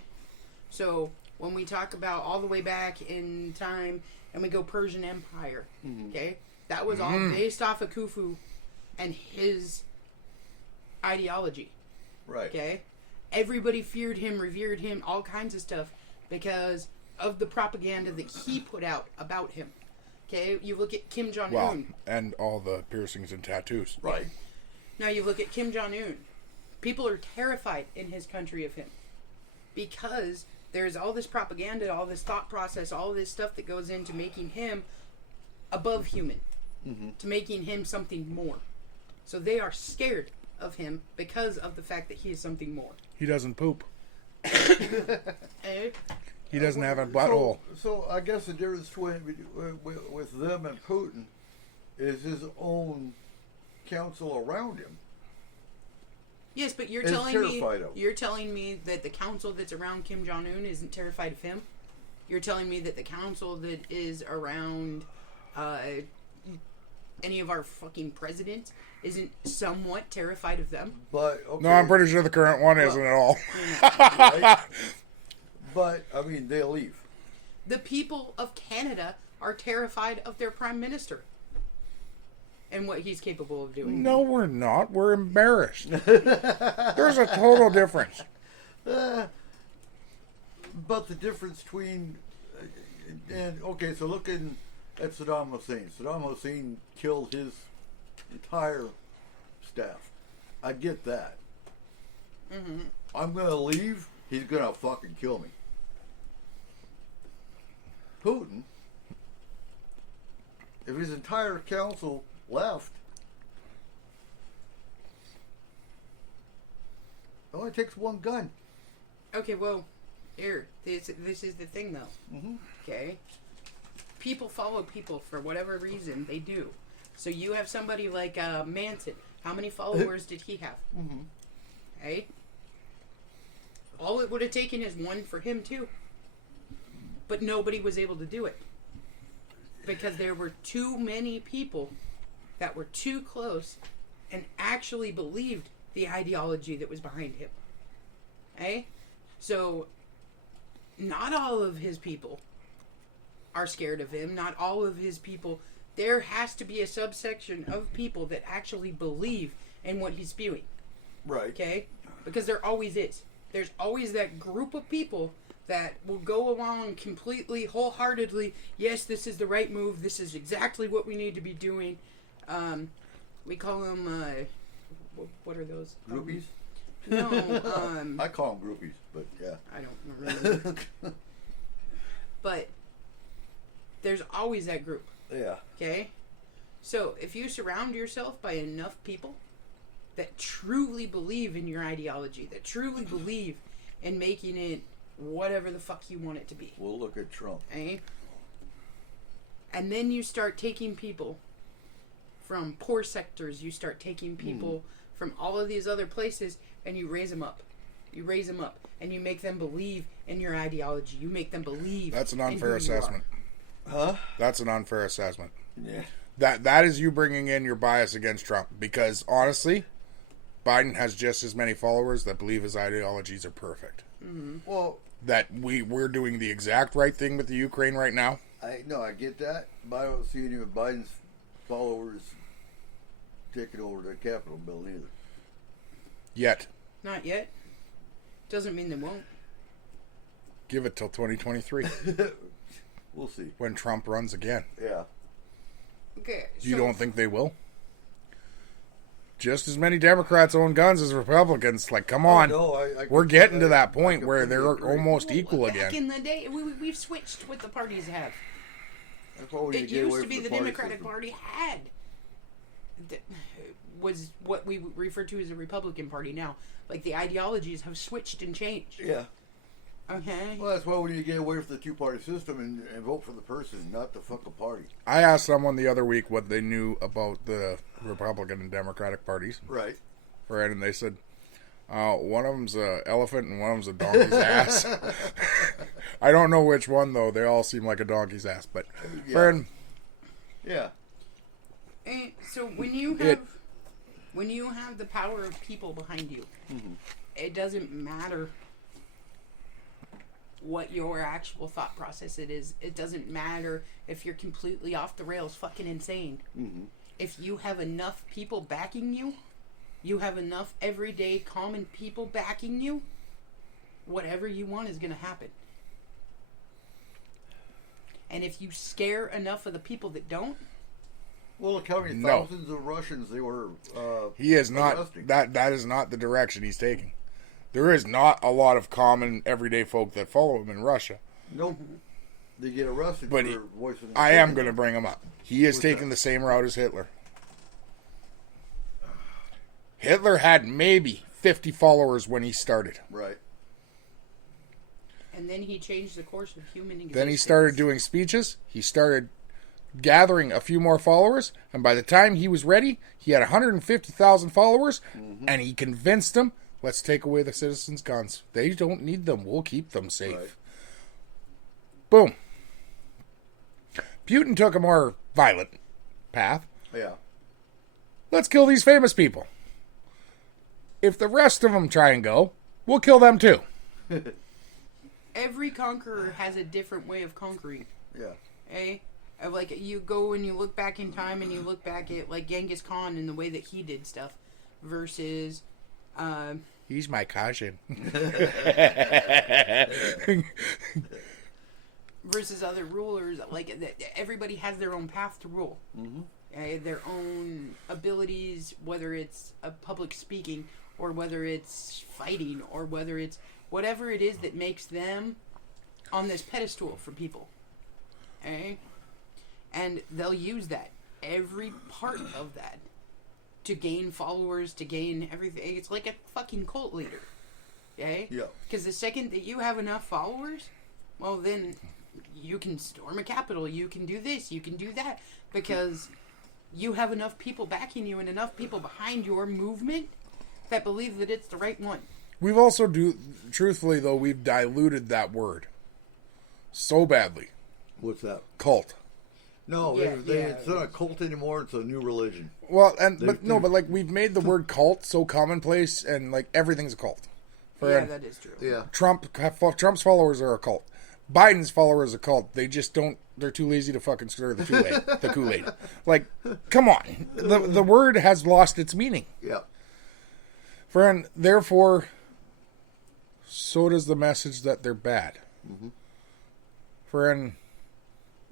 So when we talk about all the way back in time, and we go Persian Empire, okay, that was all based off of Khufu and his ideology. Right. Okay, everybody feared him, revered him, all kinds of stuff because of the propaganda that he put out about him. Okay, you look at Kim Jong-un. Wow. And all the piercings and tattoos. Right. Now you look at Kim Jong-un. People are terrified in his country of him because there's all this propaganda, all this thought process, all this stuff that goes into making him above human, to making him something more. So they are scared of him because of the fact that he is something more. He doesn't poop. Eh? He doesn't have a butthole. So I guess the difference between with them and Putin is his own council around him. Yes, but Is terrified of him. you're telling me that the council that's around Kim Jong Un isn't terrified of him. You're telling me that the council that is around any of our fucking presidents isn't somewhat terrified of them. But okay, No, I'm pretty sure the current one isn't at all. right? But I mean, they'll leave. The people of Canada are terrified of their prime minister and what he's capable of doing. No, we're not. We're embarrassed. There's a total difference. But the difference between and okay, so looking at Saddam Hussein. Saddam Hussein killed his entire staff. I get that. I'm gonna leave. He's gonna fucking kill me. Putin, if his entire council left, it only takes one gun. Okay, well, here, this is the thing, though. Okay? People follow people for whatever reason they do. So you have somebody like Manson. How many followers did he have? Hey? All it would have taken is one for him, too. But nobody was able to do it. Because there were too many people that were too close and actually believed the ideology that was behind him. Hey? So, not all of his people are scared of him. Not all of his people. There has to be a subsection of people that actually believe in what he's spewing. Right. Okay? Because there always is. There's always that group of people that will go along completely, wholeheartedly, yes, this is the right move. This is exactly what we need to be doing. We call them, what are those? Groupies? No, I call them groupies, but yeah. I don't remember. But there's always that group, Yeah. okay? So if you surround yourself by enough people that truly believe in your ideology, that truly believe in making it whatever the fuck you want it to be, We'll look at Trump. eh? And then you start taking people from poor sectors, you start taking people from all of these other places, and you raise them up. You raise them up, and you make them believe in your ideology. You make them believe. That's an in unfair who you are. assessment. Huh? That's an unfair assessment. Yeah. That is you bringing in your bias against Trump, because honestly, Biden has just as many followers that believe his ideologies are perfect. Well, That we're doing the exact right thing with the Ukraine right now. I get that, but I don't see any of Biden's followers taking over the Capitol building either. Yet. Not yet. Doesn't mean they won't. Give it till 2023 We'll see. when Trump runs again. Yeah. Okay. You don't think they will? Just as many Democrats own guns as Republicans. Like, come on. No, We're getting to that point I where they're completely agree. almost equal Back again. in the day, we've switched what the parties have. That's why we need It to get away used to from be the party Democratic system. Party had was what we refer to as the Republican Party now. Like the ideologies have switched and changed. Yeah. Okay. Well, that's why we need to get away from the two-party system and vote for the person, not the fucking party. I asked someone the other week what they knew about the Republican and Democratic parties. Right. Right, and they said, one of them's an elephant and one of them's a donkey's ass. I don't know which one, though. They all seem like a donkey's ass. But, Yeah. friend, Yeah. And so when you have the power of people behind you, it doesn't matter what your actual thought process it is. It doesn't matter if you're completely off the rails, fucking insane. If you have enough people backing you, you have enough everyday common people backing you, whatever you want is going to happen. And if you scare enough of the people that don't, Well, look how many No. thousands of Russians they were. he is not, arresting. that is not the direction he's taking. There is not a lot of common everyday folk that follow him in Russia. Nope. They get arrested But for voicing. I am going to bring him up. He is What's taking that? the same route as Hitler. Hitler had maybe 50 followers when he started. Right. and then he changed the course of human existence. Then he started doing speeches. He started gathering a few more followers. And by the time he was ready, he had 150,000 followers. And he convinced them, let's take away the citizens' guns. They don't need them. We'll keep them safe. Right. Boom. Putin took a more violent path. Yeah. Let's kill these famous people. If the rest of them try and go, we'll kill them too. Every conqueror has a different way of conquering. Yeah. Eh? Like, you go and you look back in time and you look back at, like, Genghis Khan and the way that he did stuff versus, He's my cousin. versus other rulers. Like, everybody has their own path to rule. Their own abilities, whether it's public speaking or whether it's fighting or whether it's whatever it is that makes them on this pedestal for people. Eh? And they'll use that, every part of that, to gain followers, to gain everything. It's like a fucking cult leader. Okay? Yeah. Because the second that you have enough followers, well, then you can storm a capital, you can do this, you can do that, because you have enough people backing you and enough people behind your movement that believe that it's the right one. We've also truthfully though, we've diluted that word so badly. What's that? Cult. No, Yeah, it's not a cult anymore. It's a new religion. Well, but like we've made the word cult so commonplace, and like everything's a cult. Yeah, that is true. Yeah. Trump's followers are a cult. Biden's followers are a cult. They just don't. They're too lazy to fucking stir the Kool-Aid. The Kool-Aid. Like, come on. The word has lost its meaning, Yeah. friend. Therefore, so does the message that they're bad. Friend,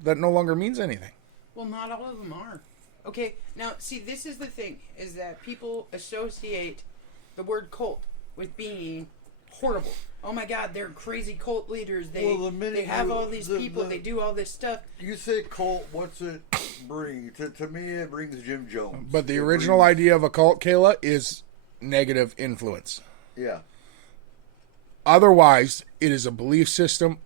that no longer means anything. Well, not all of them are. Okay, now, see, this is the thing, is that people associate the word cult with being horrible. Oh my god, they're crazy cult leaders. They Well, the minute they have you- all these people, they do all this stuff. You say cult, what's it bring? To me, it brings Jim Jones. But the It original brings- idea of a cult, Kayla, is negative influence. Yeah. Otherwise, it is a belief system,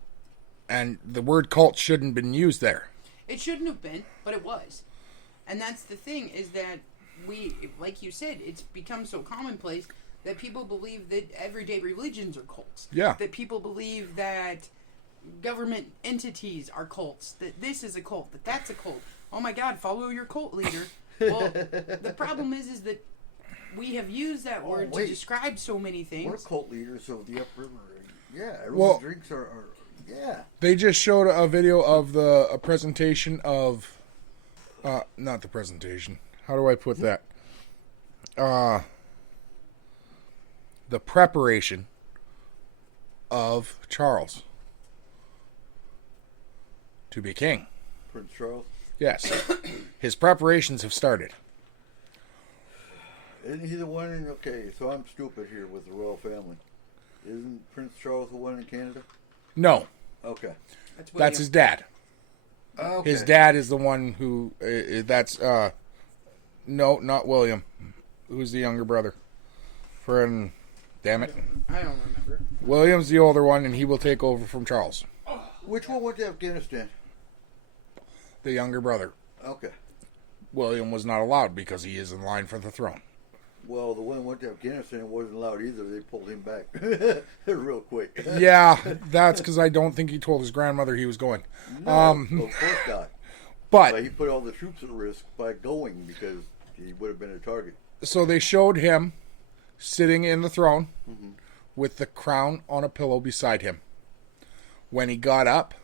and the word cult shouldn't have been used there. It shouldn't have been, but it was. And that's the thing, is that we, like you said, it's become so commonplace that people believe that everyday religions are cults. Yeah. That people believe that government entities are cults, that this is a cult, that that's a cult. Oh my god, follow your cult leader. Well, the problem is that we have used that word to wait. describe so many We're things. cult leaders of the upriver. Yeah, everyone Well- drinks are yeah. They just showed a video of a presentation of, not the presentation. How do I put that? The preparation of Charles to be king. Prince Charles. Yes, his preparations have started. Isn't he the one in, okay, so I'm stupid here with the royal family. Isn't Prince Charles the one in Canada? No, Okay. that's his dad. Okay. His dad is the one who. No, not William. Who's the younger brother? Friend. Damn it. I don't remember. William's the older one, and he will take over from Charles, Which one went to Afghanistan? the younger brother. Okay. William was not allowed because he is in line for the throne. Well, the one that went to Afghanistan wasn't allowed either. They pulled him back real quick. Yeah, that's because I don't think he told his grandmother he was going. No, of course not. But But he put all the troops at risk by going because he would have been a target. so they showed him sitting in the throne with the crown on a pillow beside him. When he got up,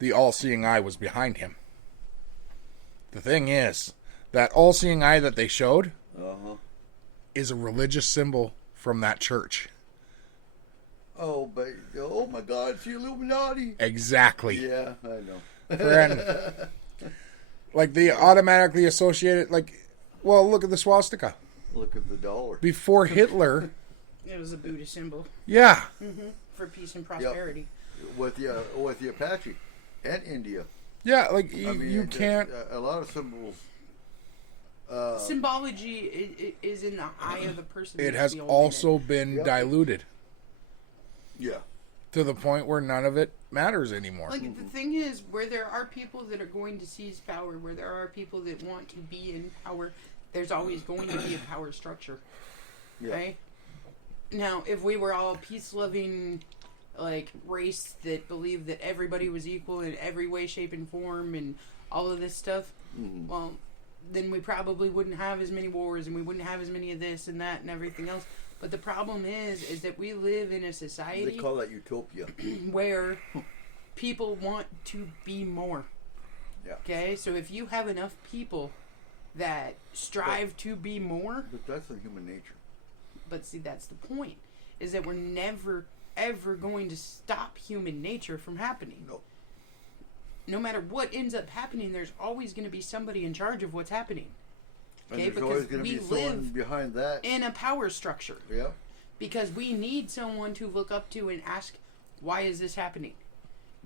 the all-seeing eye was behind him. The thing is, that all-seeing eye that they showed Uh-huh. is a religious symbol from that church. Oh, but oh my God, it's the Illuminati. Exactly. Yeah, I know. Friend. Like, they automatically associate it, like, well, look at the swastika. Look at the dollar. Before Hitler, It was a Buddhist symbol yeah, for peace and prosperity. With the Apache and India. yeah, like, I mean, you can't, a lot of symbols. Symbology is in the eye of the person. it that's has wielding also been Yep. diluted Yeah. to the point where none of it matters anymore. Like, the thing is, where there are people that are going to seize power, where there are people that want to be in power, there's always going to be a power structure. Yeah. Okay? Now, if we were all peace-loving, like, race that believed that everybody was equal in every way, shape, and form, and all of this stuff, well, then we probably wouldn't have as many wars, and we wouldn't have as many of this and that and everything else. But the problem is that we live in a They society call that utopia. where people want to be more. Yeah. Okay, so if you have enough people that strive to be more, But that's in human nature. but see, that's the point, is that we're never ever going to stop human nature from happening. No. No matter what ends up happening, there's always going to be somebody in charge of what's happening. And Okay, there's always because going to we be someone live behind that. in a power structure. Yeah. Because we need someone to look up to and ask, why is this happening?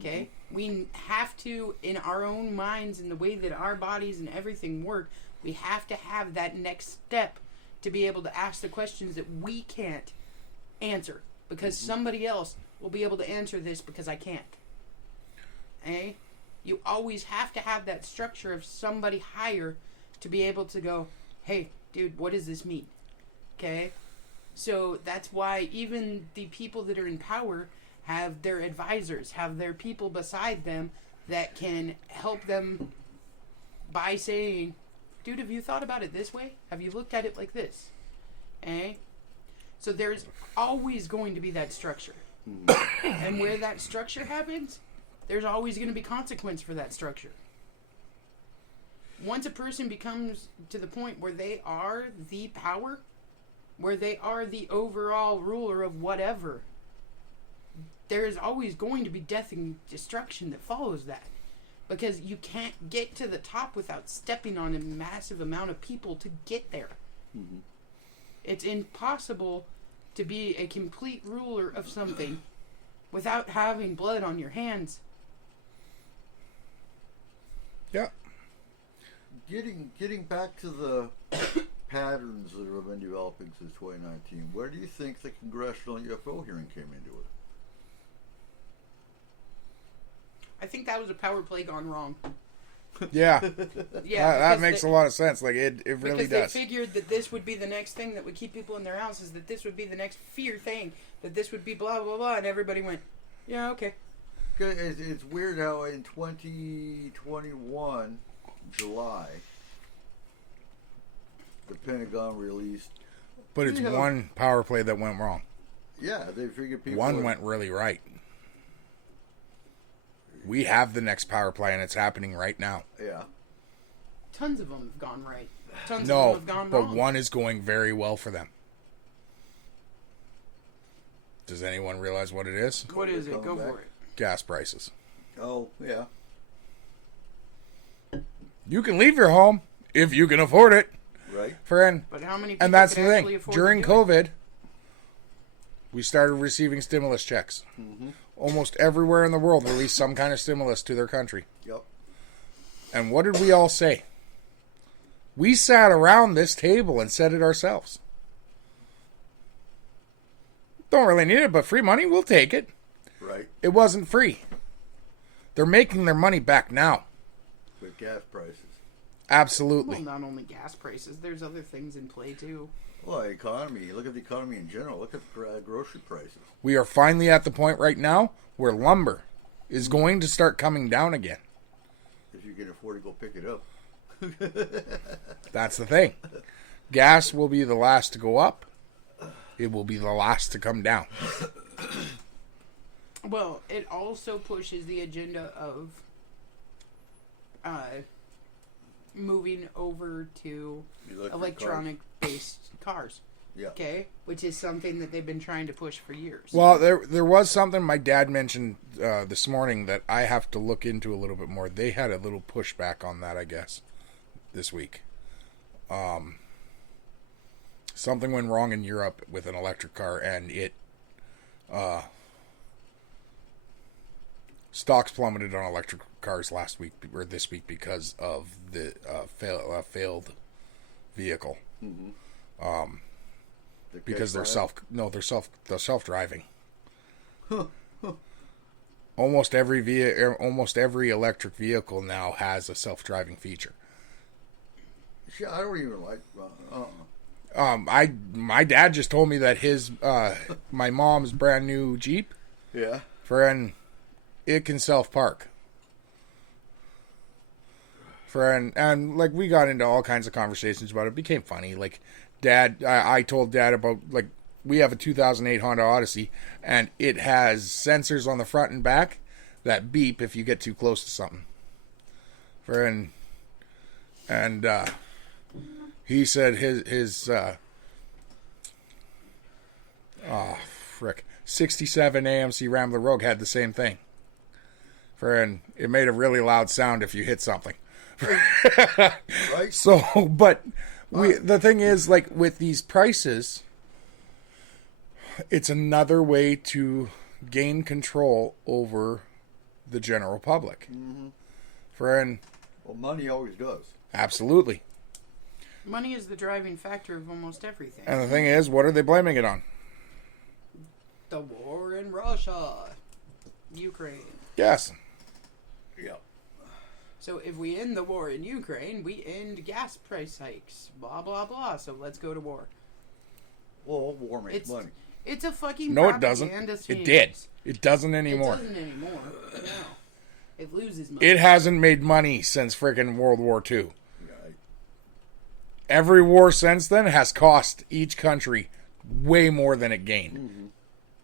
Okay? We have to, in our own minds and the way that our bodies and everything work, we have to have that next step to be able to ask the questions that we can't answer. Because somebody else will be able to answer this because I can't. Eh? You always have to have that structure of somebody higher to be able to go, hey, dude, what does this mean? Okay? So that's why even the people that are in power have their advisors, have their people beside them that can help them by saying, dude, have you thought about it this way? Have you looked at it like this? Eh? So there's always going to be that structure. And where that structure happens, there's always going to be consequence for that structure. Once a person becomes to the point where they are the power, where they are the overall ruler of whatever, there is always going to be death and destruction that follows that. Because you can't get to the top without stepping on a massive amount of people to get there. It's impossible to be a complete ruler of something without having blood on your hands. Yeah. Getting back to the patterns that have been developing since 2019, where do you think the congressional UFO hearing came into it? I think that was a power play gone wrong. Yeah. Yeah, that makes a lot of sense. Like, it really because does. they figured that this would be the next thing that would keep people in their houses, that this would be the next fear thing, that this would be blah, blah, blah, and everybody went, yeah, okay. It's weird how in 2021, July, the Pentagon released. But it's Yeah. one power play that went wrong. Yeah, they figured people. One went really right. We have the next power play, and it's happening right now. Yeah. Tons of them have gone right. Tons of them No, have gone but wrong. one is going very well for them. Does anyone realize what it is? What is it? Coming Go back. for it. Gas prices. Oh, yeah. You can leave your home if you can afford it, Right. friend. But how many people And that's could the actually thing. afford During to do it? COVID, we started receiving stimulus checks. Almost everywhere in the world released some kind of stimulus to their country. Yep. And what did we all say? We sat around this table and said it ourselves. Don't really need it, but free money, we'll take it. Right. It wasn't free. They're making their money back now. With gas prices. Absolutely. Well, not only gas prices. There's other things in play too. Well, the economy. Look at the economy in general. Look at the grocery prices. We are finally at the point right now where lumber is going to start coming down again. If you can afford to go pick it up. That's the thing. Gas will be the last to go up. It will be the last to come down. Well, it also pushes the agenda of moving over to Electric electronic-based cars. Yeah. Okay, which is something that they've been trying to push for years. Well, there was something my dad mentioned this morning that I have to look into a little bit more. They had a little pushback on that, I guess, this week. Something went wrong in Europe with an electric car, and it stocks plummeted on electric cars last week or this week because of the failed vehicle. The Because they're Cat self-driving. Almost every electric vehicle now has a self-driving feature. Shit, I don't even like. My dad just told me that his my mom's brand new Jeep, Yeah. friend, it can self-park. And like we got into all kinds of conversations about it. It became funny. Like Dad, I told Dad about, like, we have a 2008 Honda Odyssey, and it has sensors on the front and back that beep if you get too close to something. And he said his 67 AMC Rambler Rogue had the same thing. And it made a really loud sound if you hit something. Right. So, but the thing is, like, with these prices, it's another way to gain control over the general public. Friend, Well, money always does. absolutely. Money is the driving factor of almost everything. And the thing is, what are they blaming it on? The war in Russia, Ukraine. Yes. Yeah. So if we end the war in Ukraine, we end gas price hikes. Blah blah blah. So let's go to war. Well, war makes It's money. it's a fucking No, it doesn't. propaganda It scheme. did. It doesn't anymore. It doesn't anymore. No. It loses money. It hasn't made money since freaking World War II. Right. Every war since then has cost each country way more than it gained.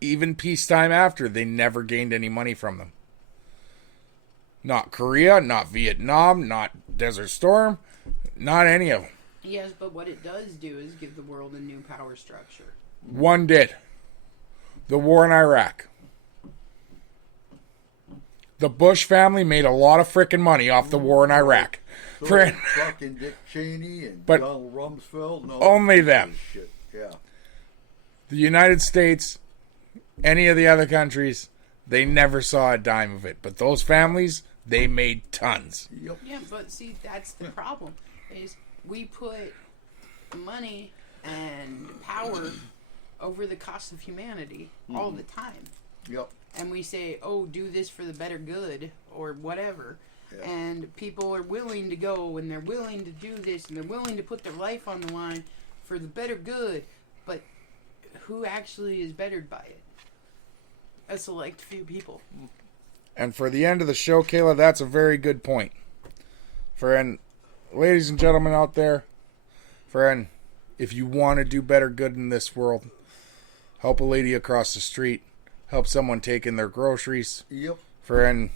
Even peacetime after, they never gained any money from them. Not Korea, not Vietnam, not Desert Storm, not any of them. Yes, but what it does do is give the world a new power structure. One did. The war in Iraq. The Bush family made a lot of frickin' money off the war in Iraq. So Friend, fucking Dick Cheney and But Donald Rumsfeld. No, only them. Shit. Yeah. the United States, any of the other countries, they never saw a dime of it. But those families, they made tons. Yep. Yeah, but see, that's the problem. Is we put money and power over the cost of humanity all the time. Yep. And we say, oh, do this for the better good, or whatever. Yeah. And people are willing to go, and they're willing to do this, and they're willing to put their life on the line for the better good. But who actually is bettered by it? A select few people. And for the end of the show, Kayla, that's a very good point. Ladies and gentlemen out there, if you want to do better good in this world, help a lady across the street, help someone take in their groceries, Yep. friend,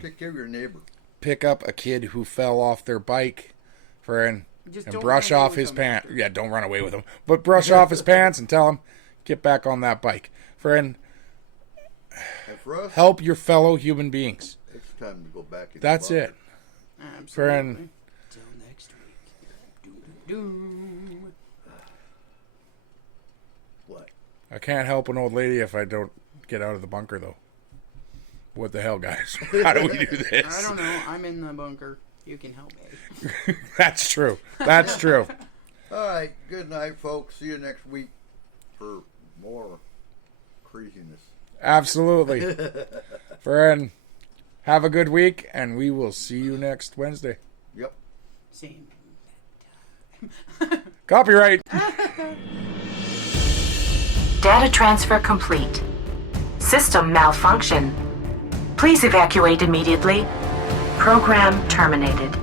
Take care of your neighbor. pick up a kid who fell off their bike, friend, Just and don't brush run away off with his them pants. after. Yeah, don't run away with him, but brush off his pants and tell him, get back on that bike, friend. And for us, Help your fellow human beings. it's time to go back. In the That's bunker. it, Absolutely. friend. Till next week. Doom. What? I can't help an old lady if I don't get out of the bunker, though. What the hell, guys? How do we do this? I don't know. I'm in the bunker. You can help me. That's true. That's true. All right. Good night, folks. See you next week for more craziness. Absolutely. Friend, have a good week, and we will see you next Wednesday. Yep. Same. Copyright. Data transfer complete. System malfunction. Please evacuate immediately. Program terminated.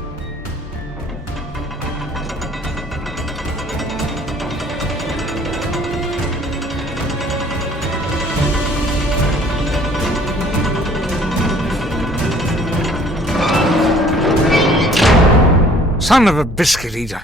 Son of a biscuit eater.